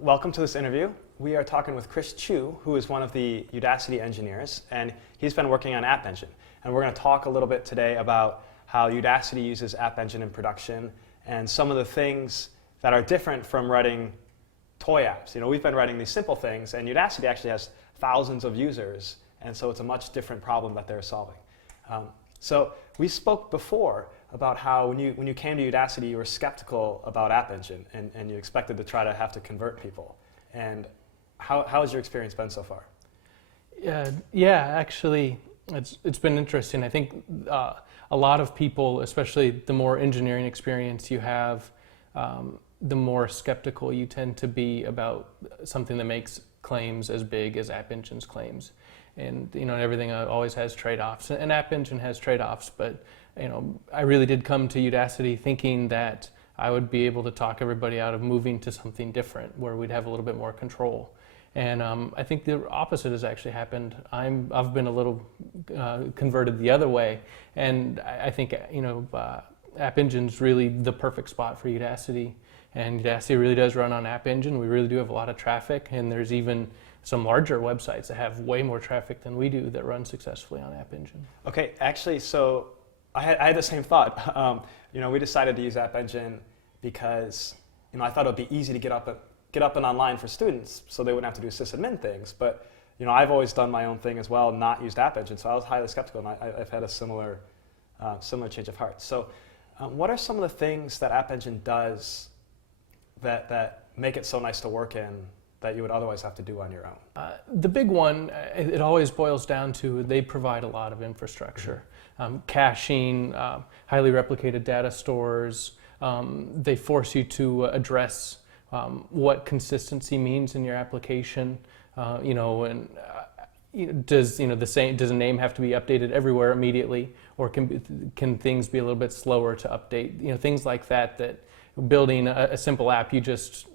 welcome to this interview. We are talking with Chris Chu, who is one of the Udacity engineers, and he's been working on App Engine. And we're going to talk a little bit today about how Udacity uses App Engine in production and some of the things that are different from writing toy apps. We've been writing these simple things, and Udacity actually has thousands of users, and so it's a much different problem that they're solving. So we spoke before about how when you came to Udacity, you were skeptical about App Engine, and you expected to try to have to convert people. And how has your experience been so far? Yeah, actually, it's been interesting. I think a lot of people, especially the more engineering experience you have, the more skeptical you tend to be about something that makes claims as big as App Engine's claims. And everything always has trade-offs, and App Engine has trade-offs, but I really did come to Udacity thinking that I would be able to talk everybody out of moving to something different where we'd have a little bit more control. And I think the opposite has actually happened. I've been a little converted the other way, and I think App Engine's really the perfect spot for Udacity. And Udacity really does run on App Engine. We really do have a lot of traffic, and there's even some larger websites that have way more traffic than we do that run successfully on App Engine. Okay, actually, so I had the same thought. We decided to use App Engine because I thought it would be easy to get up and online for students, so they wouldn't have to do sysadmin things. But I've always done my own thing as well, not used App Engine, so I was highly skeptical, and I've had a similar change of heart. So, what are some of the things that App Engine does that make it so nice to work in that you would otherwise have to do on your own? The big one, it always boils down to they provide a lot of infrastructure. Caching, highly replicated data stores. They force you to address what consistency means in your application. Does a name have to be updated everywhere immediately, or can things be a little bit slower to update? Things like that. That building a simple app, you just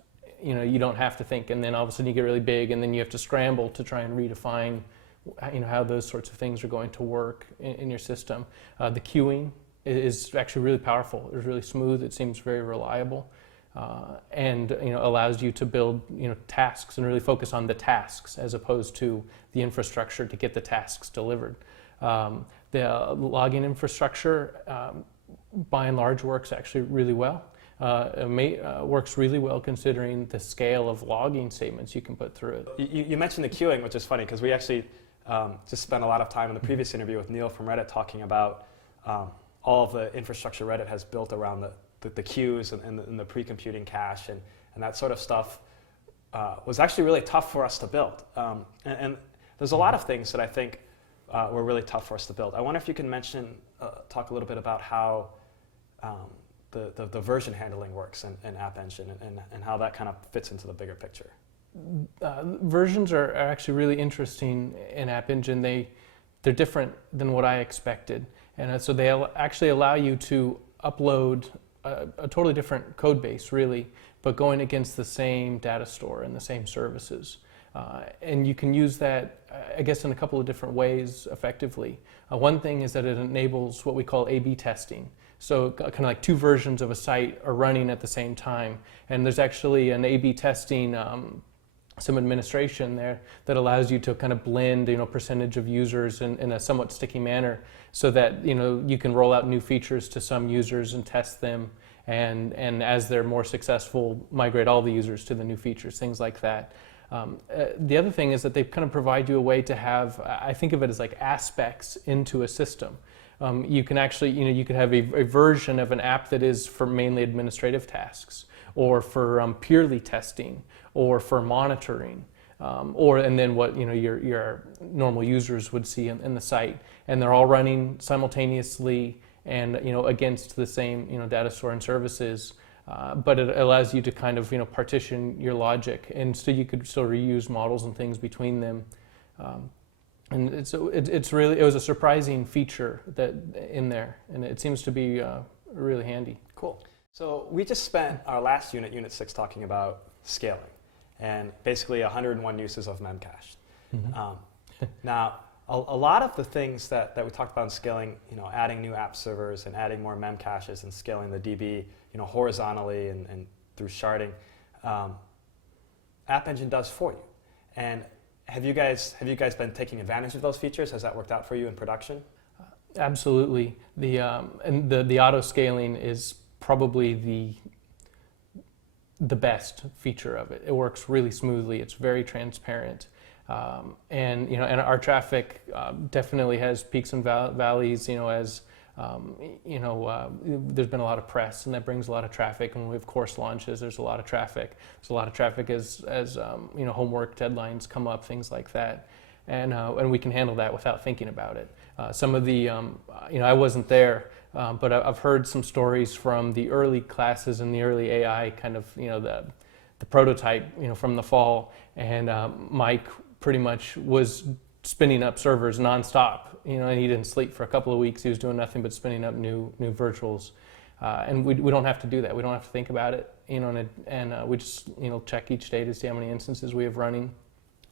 you don't have to think, and then all of a sudden you get really big, and then you have to scramble to try and redefine how those sorts of things are going to work in your system. The queuing is actually really powerful. It's really smooth. It seems very reliable. and allows you to build tasks and really focus on the tasks as opposed to the infrastructure to get the tasks delivered. The logging infrastructure, by and large, works actually really well. Works really well considering the scale of logging statements you can put through it. You mentioned the queuing, which is funny because we actually just spent a lot of time in the previous interview with Neil from Reddit talking about all of the infrastructure Reddit has built around the queues and the pre-computing cache and that sort of stuff was actually really tough for us to build. And there's a lot of things that I think were really tough for us to build. I wonder if you can talk a little bit about how the version handling works in App Engine and how that kind of fits into the bigger picture. Versions are actually really interesting in App Engine. They're different than what I expected. And so they actually allow you to upload a totally different code base, really, but going against the same data store and the same services. And you can use that, I guess, in a couple of different ways effectively. One thing is that it enables what we call A/B testing. So kind of like two versions of a site are running at the same time. And there's actually an A/B testing some administration there that allows you to kind of blend percentage of users in a somewhat sticky manner so that you can roll out new features to some users and test them, and as they're more successful, migrate all the users to the new features, things like that. The other thing is that they kind of provide you a way to have, I think of it as like aspects into a system. You can actually, you could have a version of an app that is for mainly administrative tasks, or for purely testing, or for monitoring, and then what your normal users would see in the site, and they're all running simultaneously and against the same data store and services. But it allows you to kind of partition your logic, and so you could still reuse models and things between them. And it was a surprising feature that in there, and it seems to be really handy. Cool. So we just spent our last unit, Unit 6, talking about scaling and basically 101 uses of memcache. Mm-hmm. Now, a lot of the things that we talked about in scaling, adding new app servers and adding more memcaches and scaling the DB, horizontally and through sharding, App Engine does for you. And have you guys been taking advantage of those features? Has that worked out for you in production? Absolutely. The auto scaling is probably the best feature of it. It works really smoothly. It's very transparent, and our traffic definitely has peaks and valleys. As there's been a lot of press, and that brings a lot of traffic. And when we have course launches, there's a lot of traffic. There's a lot of traffic as homework deadlines come up, things like that, and we can handle that without thinking about it. Some of the I wasn't there, but I've heard some stories from the early classes and the early AI kind of the prototype from the fall, and Mike pretty much was spinning up servers nonstop, and he didn't sleep for a couple of weeks. He was doing nothing but spinning up new virtuals, and we don't have to do that. We don't have to think about it, and we just check each day to see how many instances we have running.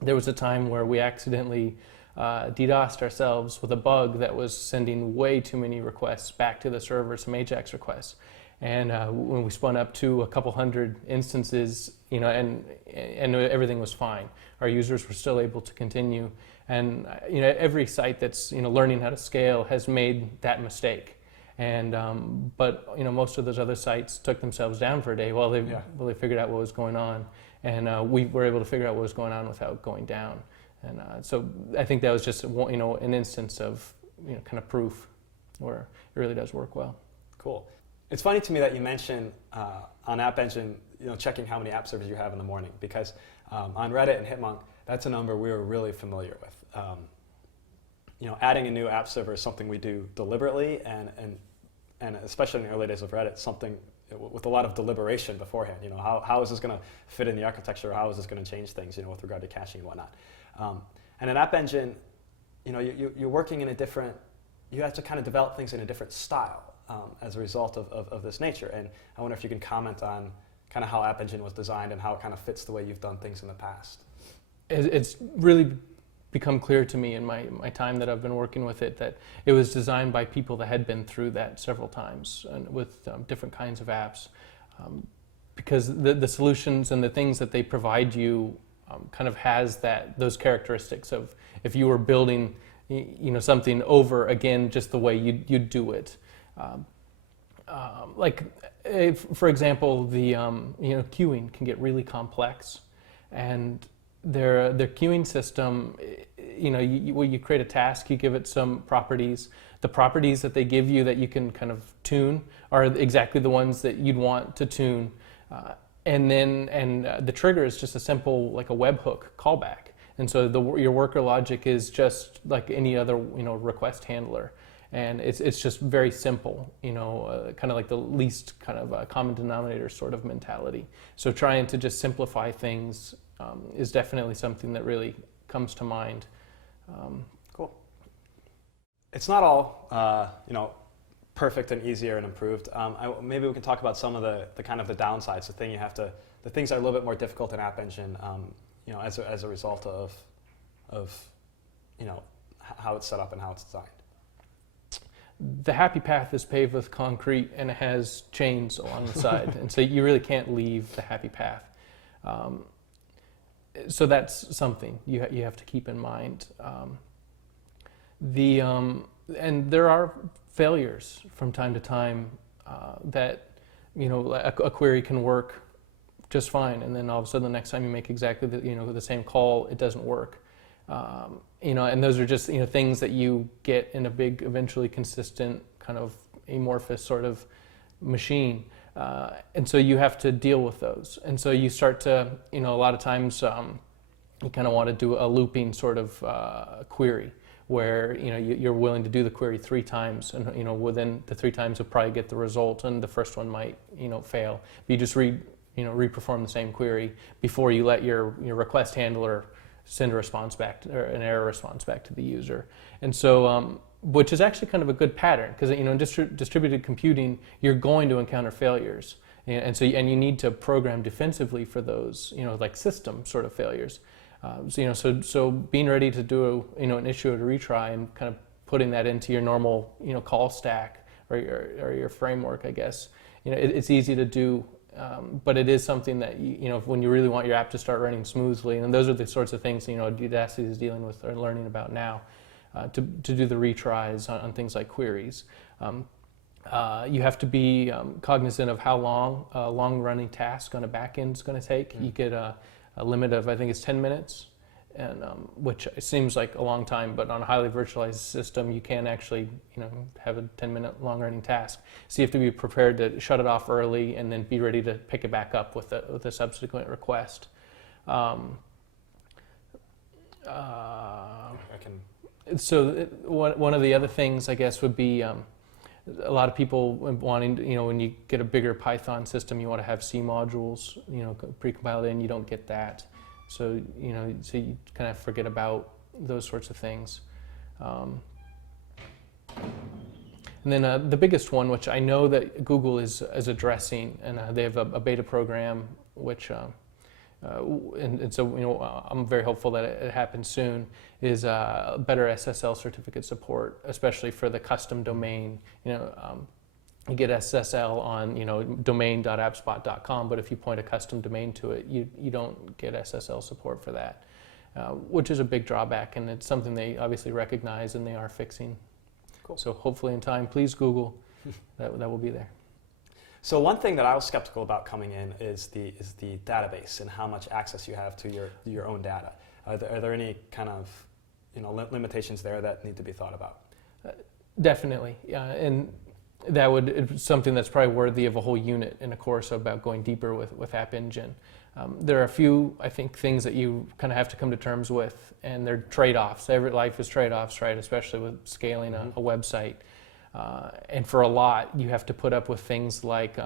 There was a time where we accidentally DDoSed ourselves with a bug that was sending way too many requests back to the server, some AJAX requests. And when we spun up to a couple hundred instances, and everything was fine. Our users were still able to continue. And every site that's learning how to scale has made that mistake. And but most of those other sites took themselves down for a day while they figured out what was going on. And we were able to figure out what was going on without going down. And so I think that was just an instance of kind of proof where it really does work well. Cool. It's funny to me that you mentioned on App Engine checking how many app servers you have in the morning, because on Reddit and Hitmonk, that's a number we were really familiar with. Adding a new app server is something we do deliberately, and especially in the early days of Reddit, something with a lot of deliberation beforehand. How is this going to fit in the architecture? How is this going to change things? With regard to caching and whatnot. And in App Engine, you're working in a different. You have to kind of develop things in a different style as a result of this nature. And I wonder if you can comment on kind of how App Engine was designed and how it kind of fits the way you've done things in the past. It's really become clear to me in my time that I've been working with it that it was designed by people that had been through that several times and with different kinds of apps. because the solutions and the things that they provide you kind of has those characteristics of if you were building something over again just the way you do it. Like for example, the queuing can get really complex, and their queuing system, when you create a task, you give it some properties. The properties that they give you that you can kind of tune are exactly the ones that you'd want to tune. And the trigger is just a simple, like a webhook callback. And so your worker logic is just like any other, request handler. And it's just very simple, kind of like the least kind of common denominator sort of mentality. So trying to just simplify things is definitely something that really comes to mind. Cool. It's not all, perfect and easier and improved. Maybe we can talk about some of the kind of the downsides, the things that are a little bit more difficult in App Engine, as a result of how it's set up and how it's designed. The happy path is paved with concrete and it has chains along the side, and so you really can't leave the happy path. So that's something you have to keep in mind. And there are failures from time to time that a query can work just fine, and then all of a sudden the next time you make exactly the same call, it doesn't work. And those are just things that you get in a big, eventually consistent kind of amorphous sort of machine, and so you have to deal with those. And so you start to a lot of times you kind of want to do a looping sort of query where you're willing to do the query 3 times, and within the 3 times you'll probably get the result, and the first one might fail. But you just reperform the same query before you let your request handler send a response back or an error response back to the user. And so which is actually kind of a good pattern, because in distributed computing you're going to encounter failures, and you need to program defensively for those like system sort of failures. So being ready to do an issue or a retry and kind of putting that into your normal call stack or your framework, I guess it's easy to do. But it is something that when you really want your app to start running smoothly, and those are the sorts of things Udacity is dealing with or learning about now, to do the retries on things like queries. You have to be cognizant of how long a long-running task on a backend is going to take. You get a limit of, I think it's 10 minutes, and which seems like a long time, but on a highly virtualized system, you can actually have a 10-minute long-running task. So you have to be prepared to shut it off early and then be ready to pick it back up with a subsequent request. So one of the other things, I guess, would be a lot of people wanting to, when you get a bigger Python system, you want to have C modules, pre-compiled in. You don't get that, so so you kind of forget about those sorts of things. And then the biggest one, which I know that Google is addressing, and they have a beta program, which and so I'm very hopeful that it happens soon, is better SSL certificate support, especially for the custom domain. You get SSL on domain.appspot.com, but if you point a custom domain to it, you don't get SSL support for that, which is a big drawback, and it's something they obviously recognize and they are fixing. Cool. So hopefully in time, please Google, that will be there. So one thing that I was skeptical about coming in is the database and how much access you have to your own data. Are there any kind of limitations there that need to be thought about? Definitely, and it's something that's probably worthy of a whole unit in a course about going deeper with App Engine. There are a few, I think, things that you kind of have to come to terms with, and they're trade-offs. Every life is trade-offs, right? Especially with scaling a website. And for a lot, you have to put up with things like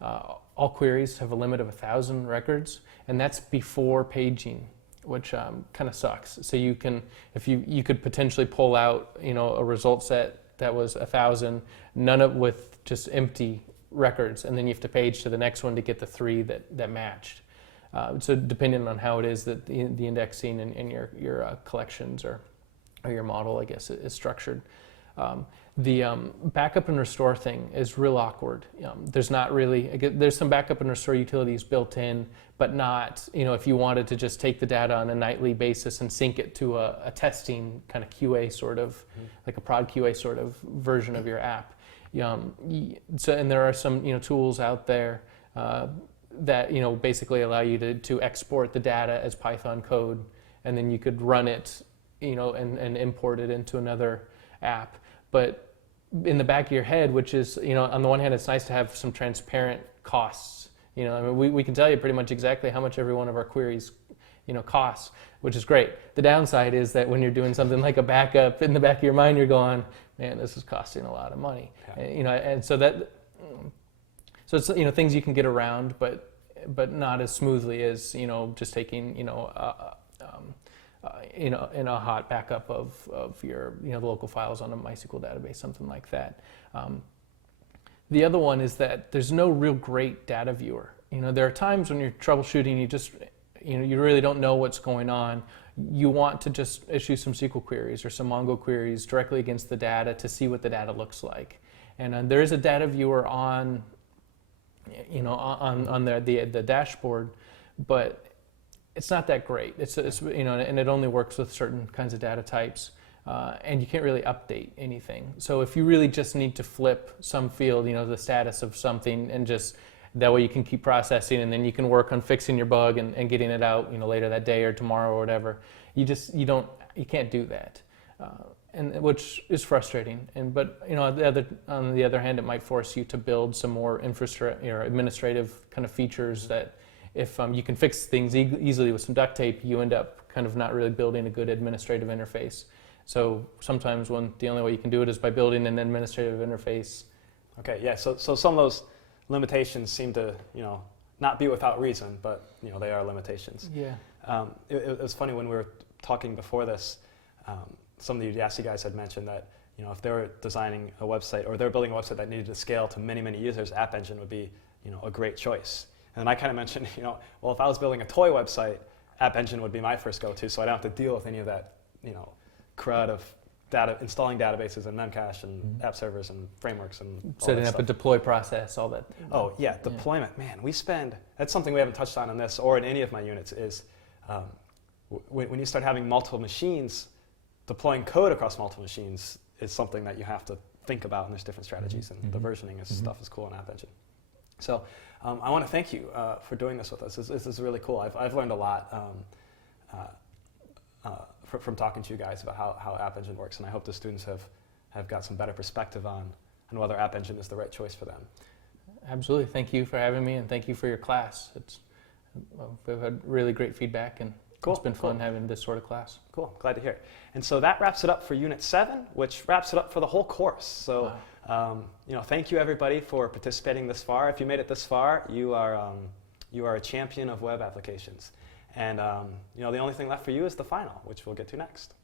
all queries have a limit of 1,000 records, and that's before paging, which kind of sucks. So you could potentially pull out a result set that was 1,000, none of with just empty records, and then you have to page to the next one to get the 3 that matched. So depending on how it is that the indexing and your collections or your model, I guess, is structured. The backup and restore thing is real awkward. There's not really, there's some backup and restore utilities built in, but not, if you wanted to just take the data on a nightly basis and sync it to a testing kind of QA sort of, like a prod QA sort of version of your app. And there are some, tools out there that, basically allow you to export the data as Python code, and then you could run it, and import it into another app. But in the back of your head, which is, on the one hand, it's nice to have some transparent costs. We can tell you pretty much exactly how much every one of our queries, costs, which is great. The downside is that when you're doing something like a backup, in the back of your mind, you're going, man, this is costing a lot of money. Yeah. And so it's, things you can get around, but not as smoothly as, just taking, in a hot backup of your the local files on a MySQL database, something like that. The other one is that there's no real great data viewer. There are times when you're troubleshooting, you just you really don't know what's going on. You want to just issue some SQL queries or some Mongo queries directly against the data to see what the data looks like. And there is a data viewer on on the dashboard, but it's not that great. It's and it only works with certain kinds of data types, and you can't really update anything. So if you really just need to flip some field, the status of something, and just that way you can keep processing, and then you can work on fixing your bug and getting it out, later that day or tomorrow or whatever. You can't do that, and which is frustrating. But on the other hand, it might force you to build some more infrastructure, administrative kind of features that. If you can fix things easily with some duct tape, you end up kind of not really building a good administrative interface. So sometimes the only way you can do it is by building an administrative interface. Okay, yeah, so some of those limitations seem to, not be without reason, but, they are limitations. Yeah. It was funny when we were talking before this, some of the Udacity guys had mentioned that, if they were designing a website or they were building a website that needed to scale to many, many users, App Engine would be, a great choice. And then I kind of mentioned, well, if I was building a toy website, App Engine would be my first go-to, so I don't have to deal with any of that, crud of installing databases and Memcache and app servers and frameworks and all setting that up stuff. a deploy process, all that. Oh yeah, deployment. Yeah. Man, that's something we haven't touched on in this or in any of my units. Is when you start having multiple machines, deploying code across multiple machines is something that you have to think about, and there's different strategies, and the versioning stuff is cool in App Engine. So I want to thank you for doing this with us. This is really cool. I've learned a lot from talking to you guys about how App Engine works, and I hope the students have got some better perspective on whether App Engine is the right choice for them. Absolutely. Thank you for having me, and thank you for your class. We've had really great feedback, and it's been fun having this sort of class. Cool. Glad to hear it. And so that wraps it up for Unit 7, which wraps it up for the whole course. So. Wow. Thank you everybody for participating this far. If you made it this far, you are a champion of web applications. And the only thing left for you is the final, which we'll get to next.